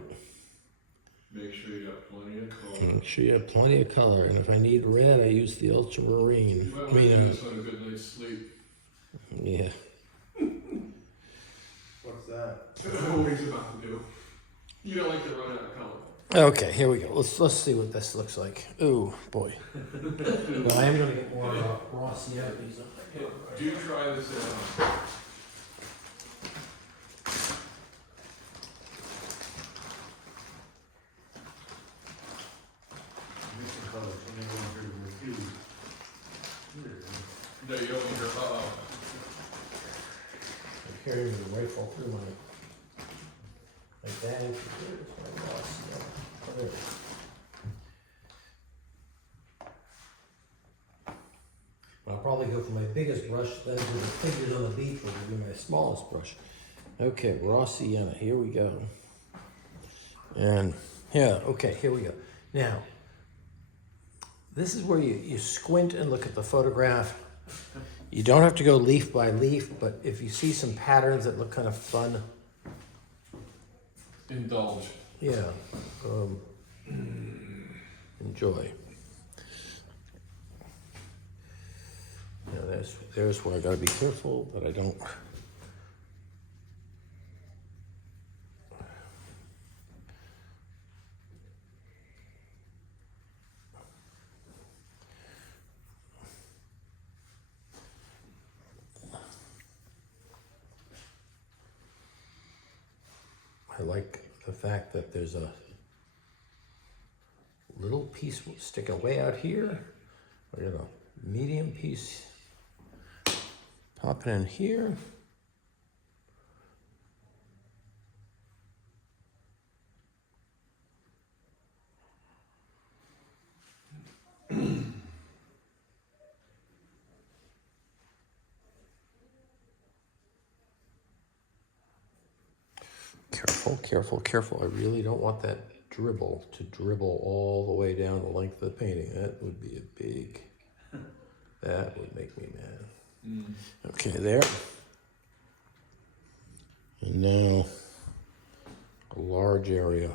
Make sure you got plenty of color. Make sure you have plenty of color, and if I need red, I use the ultramarine. You might want to do this on a good night's sleep. Yeah. What's that? What he's about to do. You don't like to run out of color. Okay, here we go. Let's see what this looks like. Ooh, boy. Well, I am gonna get more raw sienna piece up there. Do try this at home. Mixing colors, and then going through the refuse. No, you don't want your, I'm carrying the rifle through my bag. Here's my raw sienna. Oh, there it is. I'll probably go for my biggest brush, then for the figures on the beach, which will be my smallest brush. Okay, raw sienna, here we go. And, yeah, okay, here we go. Now, this is where you squint and look at the photograph. You don't have to go leaf by leaf, but if you see some patterns that look kind of fun, indulge. yeah, enjoy. Now there's where I gotta be careful that I don't. I like the fact that there's a little piece sticking way out here. I got a medium piece popping in here. Careful, careful, careful. I really don't want that dribble to dribble all the way down the length of the painting. That would be a big, that would make me mad. Okay, there. And now a large area.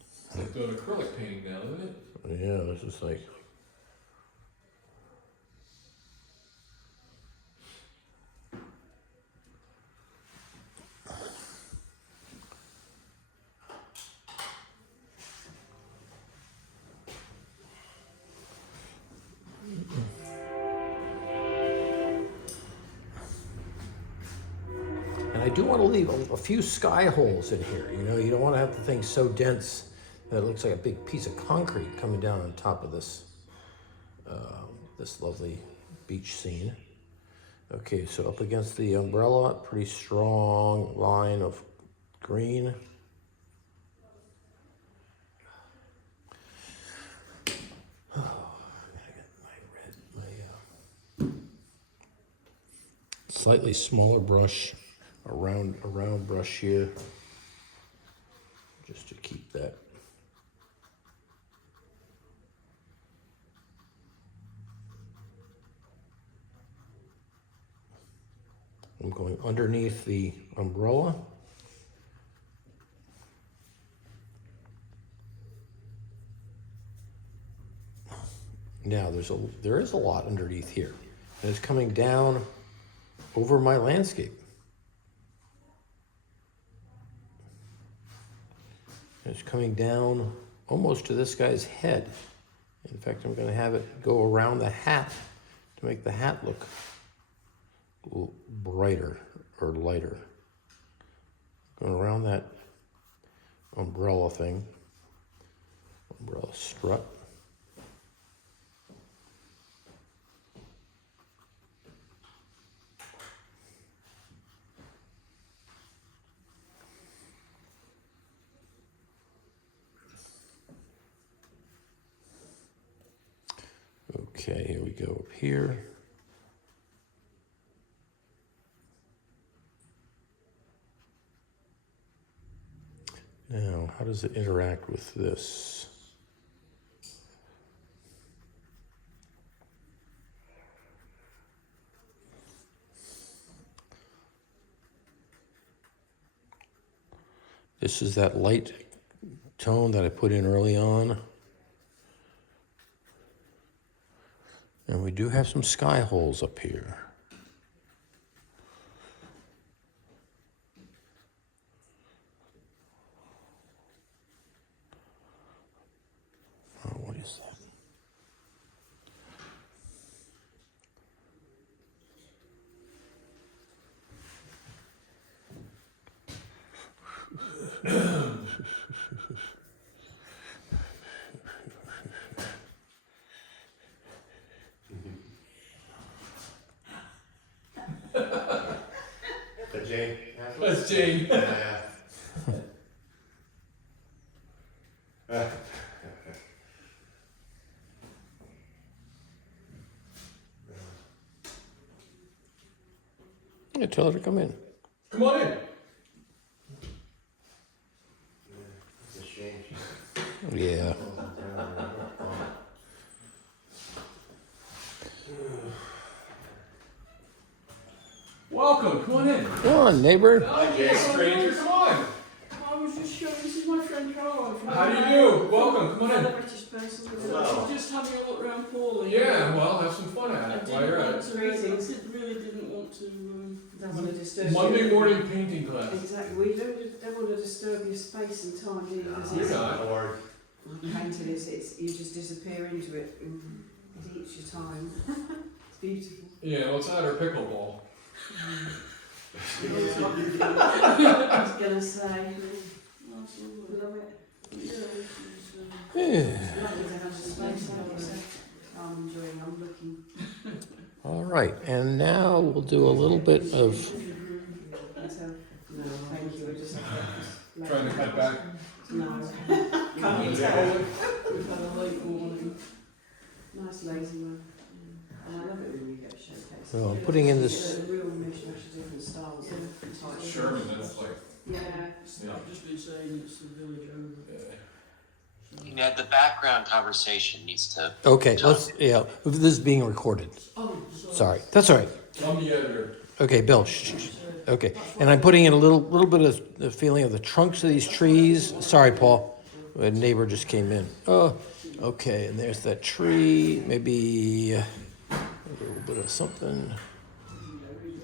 It's like doing acrylic painting now, isn't it? Yeah, this is like, and I do want to leave a few sky holes in here. You know, you don't want to have the thing so dense that it looks like a big piece of concrete coming down on top of this, this lovely beach scene. Okay, so up against the umbrella, pretty strong line of green. Oh, I gotta get my red, slightly smaller brush, a round brush here, just to keep that. I'm going underneath the umbrella. Now there is a lot underneath here, and it's coming down over my landscape. It's coming down almost to this guy's head. In fact, I'm going to have it go around the hat to make the hat look a little brighter or lighter. Going around that umbrella thing, umbrella strut. Okay, here we go up here. Now, how does it interact with this? This is that light tone that I put in early on. And we do have some sky holes up here. Oh, what is that? But Jane? That's Jane. Yeah. Yeah, tell her to come in. Come on in. It's a shame. Yeah. Welcome. Come on in. Come on, neighbor. Hi, Jane. Stranger, come on. I was just showing, this is my friend Caroline. From How do you do? Welcome. Come on Another in. British person. Hello. She's just having a look around Pauline. Yeah, well, have some fun I at it while you're didn't at want it. to really didn't want to disturb Monday you. morning painting class. Exactly. We don't want to disturb your space and time, do you? Because You're it's not. Or painting, it's you just disappear into it. And it eats your time. It's beautiful. Yeah, well, it's at our pickleball. I was gonna say. Love it. Yeah, it's lovely to have the space out there. I'm enjoying. I'm looking. All right, and now we'll do a little bit of, No, thank you. Trying to cut back. No. Can't you tell? We've had a late morning. Nice lazy one. And I love it when you get a showcase. So I'm putting in this. You get a real mishmash of different styles and types. Sherman, that's like, Yeah. yeah. I've just been saying it's the village over. Yeah, the background conversation needs to. Okay, this is being recorded. Oh, Sorry, that's all right. I'm the editor. Okay, Bill, shh. Okay, and I'm putting in a little bit of the feeling of the trunks of these trees. Sorry, Paul, a neighbor just came in. Oh, okay, and there's that tree, maybe a little bit of something.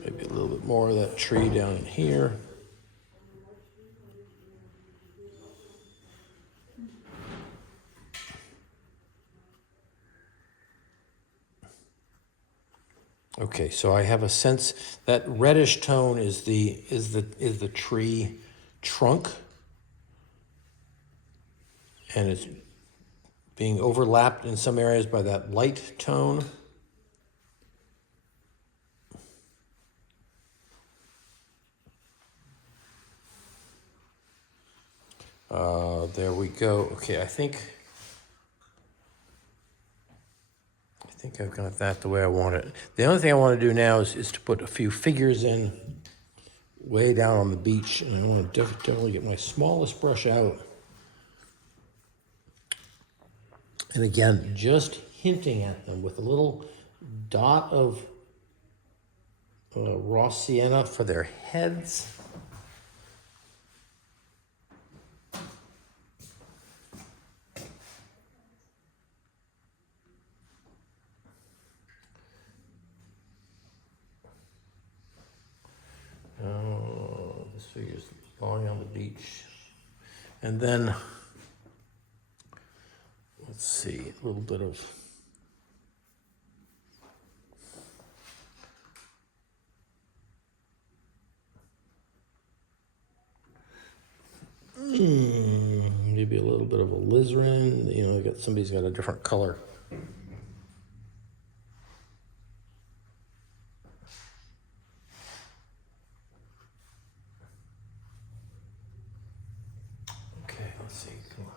Maybe a little bit more of that tree down in here. Okay, so I have a sense that reddish tone is the tree trunk, and it's being overlapped in some areas by that light tone. There we go. Okay, I think I've got that the way I want it. The only thing I want to do now is to put a few figures in way down on the beach, and I want to definitely get my smallest brush out. And again, just hinting at them with a little dot of raw sienna for their heads. This figure's lying on the beach. And then, let's see, a little bit of maybe a little bit of alizarin. You know, somebody's got a different color. Okay, let's see. Come on.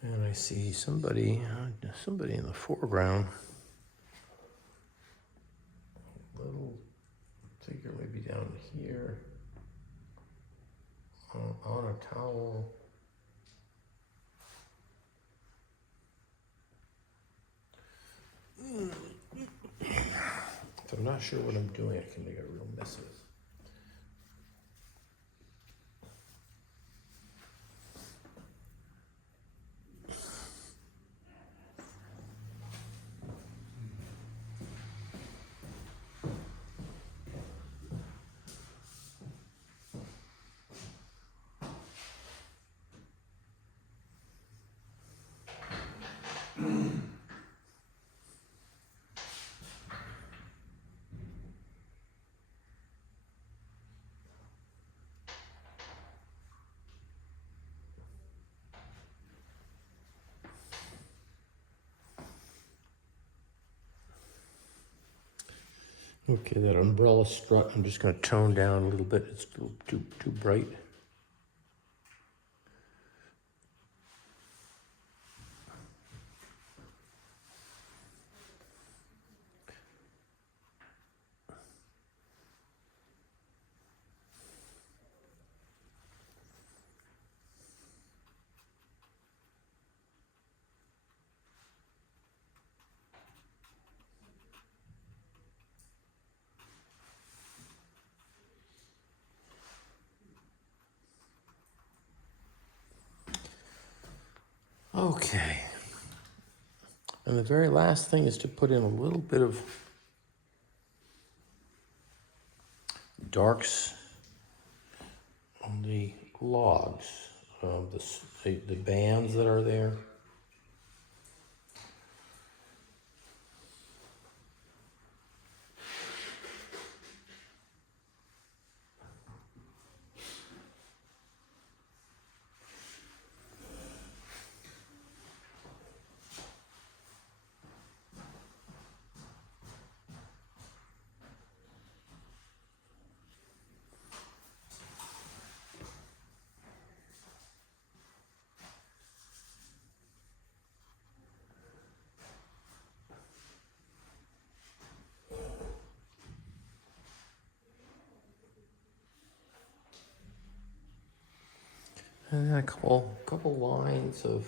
And I see somebody in the foreground. Little figure maybe down here on a towel. If I'm not sure what I'm doing, I can make a real mess of it. Okay, that umbrella strut, I'm just going to tone down a little bit. It's too bright. Okay. And the very last thing is to put in a little bit of darks on the logs, the bands that are there. And then a couple lines of.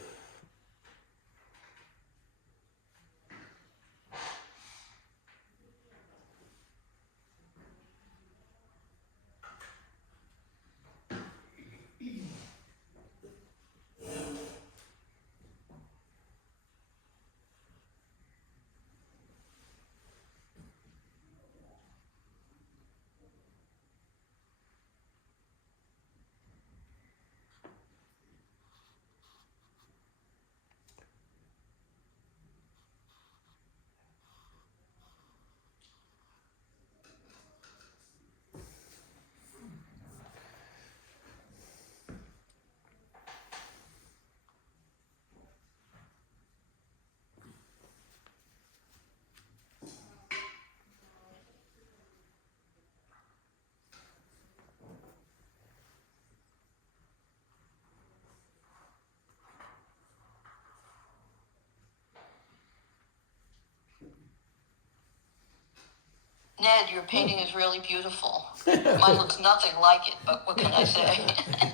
Ned, your painting is really beautiful. Mine looks nothing like it, but what can I say?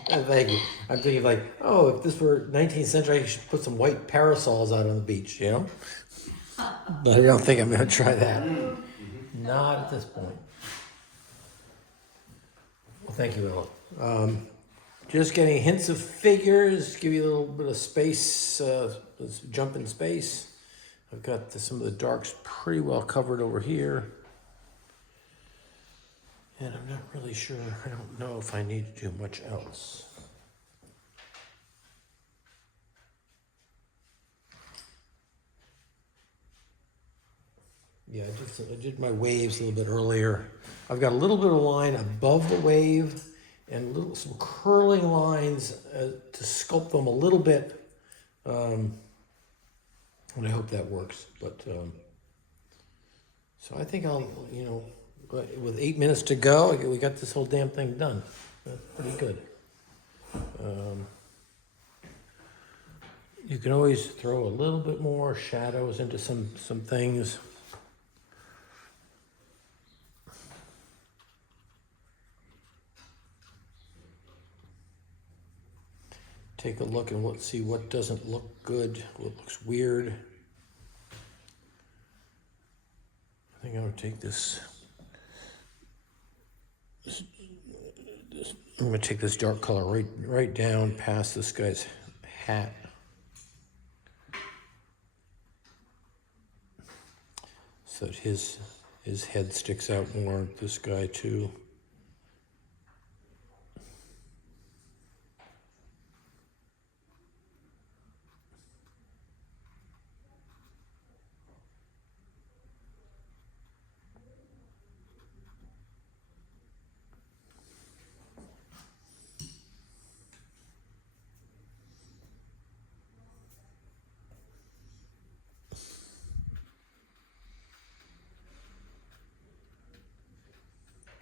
Thank you. I'm thinking like, oh, if this were 19th century, I should put some white parasols out on the beach, you know? But I don't think I'm gonna try that. Not at this point. Well, thank you, Ella. Just getting hints of figures, give you a little bit of space, let's jump in space. I've got some of the darks pretty well covered over here. And I'm not really sure, I don't know if I need to do much else. Yeah, I did my waves a little bit earlier. I've got a little bit of line above the wave and some curling lines to sculpt them a little bit. And I hope that works. But so I think I'll, with 8 minutes to go, we got this whole damn thing done. That's pretty good. You can always throw a little bit more shadows into some things. Take a look and see what doesn't look good, what looks weird. I think I'm gonna take this. I'm gonna take this dark color right down past this guy's hat. So that his head sticks out more. This guy too.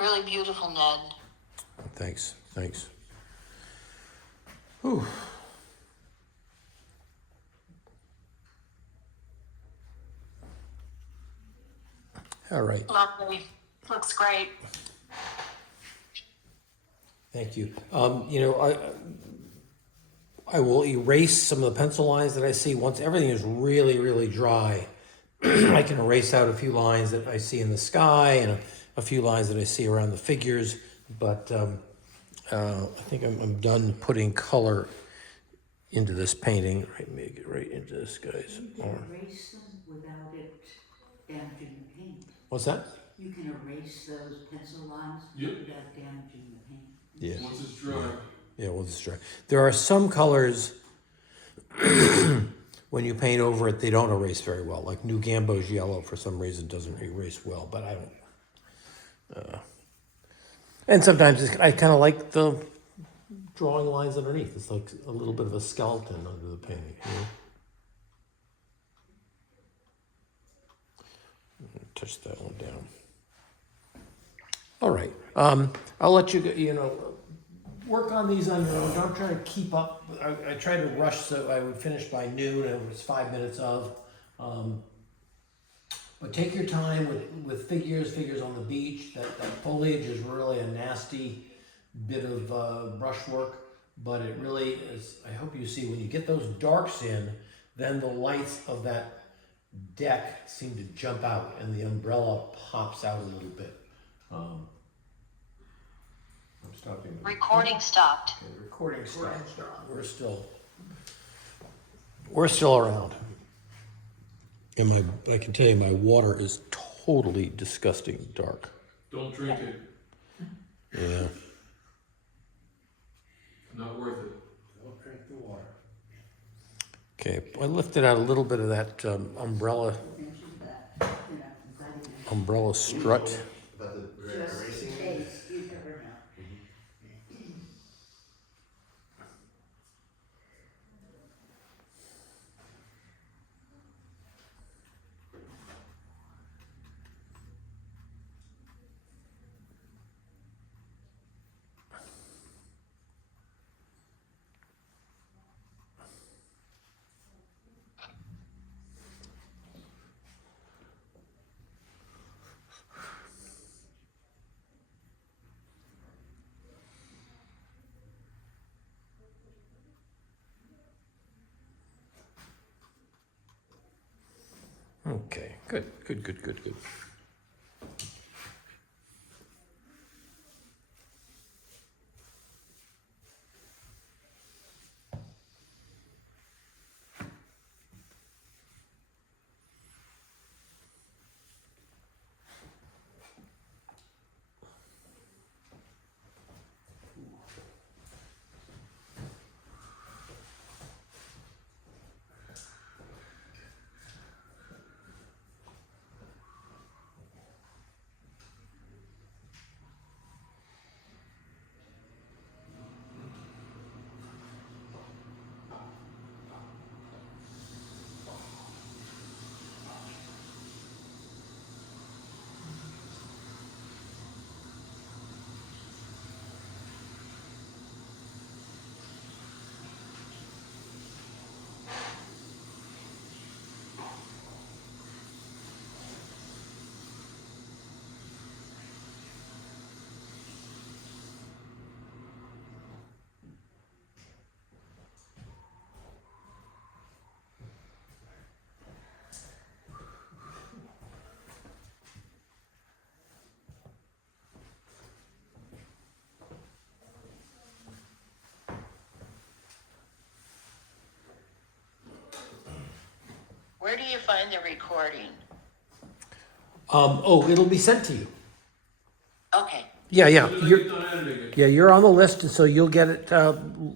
Really beautiful, Ned. Thanks. Whew. All right. Lovely. Looks great. Thank you. I will erase some of the pencil lines that I see once everything is really, really dry. I can erase out a few lines that I see in the sky and a few lines that I see around the figures. But I think I'm done putting color into this painting. Right, make it right into this guy's arm. Erase them without it damaging the paint. What's that? You can erase those pencil lines Yep. without damaging the paint. Yeah. Once it's dry. Yeah, we'll just try. There are some colors, when you paint over it, they don't erase very well. Like New Gambo's yellow, for some reason, doesn't erase well, but I don't. And sometimes I kind of like the drawing lines underneath. It's like a little bit of a skeleton under the painting. Touch that one down. All right. I'll let you work on these on your own. Don't try to keep up. I tried to rush so I would finish by noon, and it was 5 minutes of. But take your time with figures on the beach. That foliage is really a nasty bit of brushwork. but it really is, I hope you see, when you get those darks in, then the lights of that deck seem to jump out and the umbrella pops out a little bit. I'm stopping. Recording stopped. Okay, recording stopped. We're still around. And I can tell you my water is totally disgusting dark. Don't drink it. Yeah. Not worth it. Don't drink the water. Okay, I lifted out a little bit of that umbrella strut. About the Just racing. in case, you never know. Okay, good. Where do you find the recording? It'll be sent to you. Okay. Yeah, Editing it. you're on the list, and so you'll get it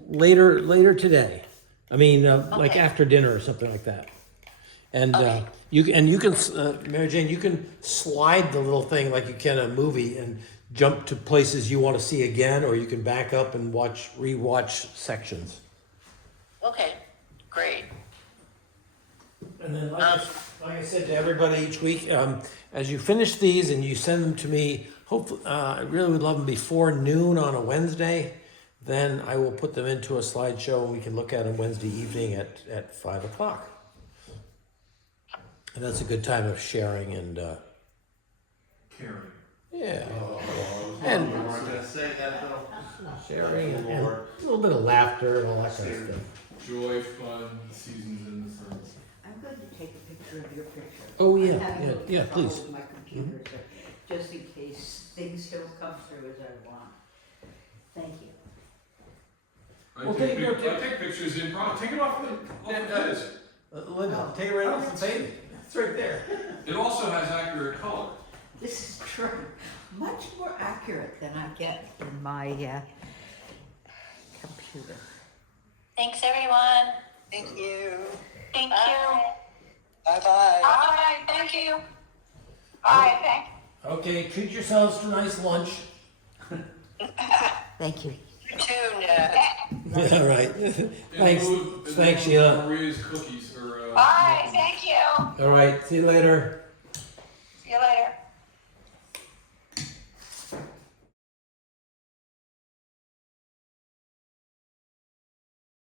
later today. I mean, like Okay. after dinner or something like that. And Okay. you can, Mary Jane, you can slide the little thing like you can a movie and jump to places you want to see again, or you can back up and rewatch sections. Okay. Great. And then, like I said to everybody each week, as you finish these and you send them to me, hopefully, I really would love them before noon on a Wednesday. Then I will put them into a slideshow and we can look at them Wednesday evening at 5 o'clock. And that's a good time of sharing and, Karen. yeah, And you weren't gonna say that though. sharing and a little bit of laughter and all that kind of stuff. Joy, fun, seasons in the sun. I'm going to take a picture of your picture. Oh, yeah, I'm having a little yeah, trouble please. with my computer, so just in case things don't come through as I want. Thank you. Well, take your- I take pictures in front. Take it off the edge. Linda, take it right off the table. It's right there. It also has accurate color. This is true. Much more accurate than I get in my computer. Thanks, everyone. Thank you. Thank you. Bye-bye. Bye. Thank you. Bye, thank Okay, treat yourselves to a nice lunch. Thank you. You too, Ned. All right. Thanks, In lieu of Sheila. Maria's cookies or. Bye, thank you. All right, see you later.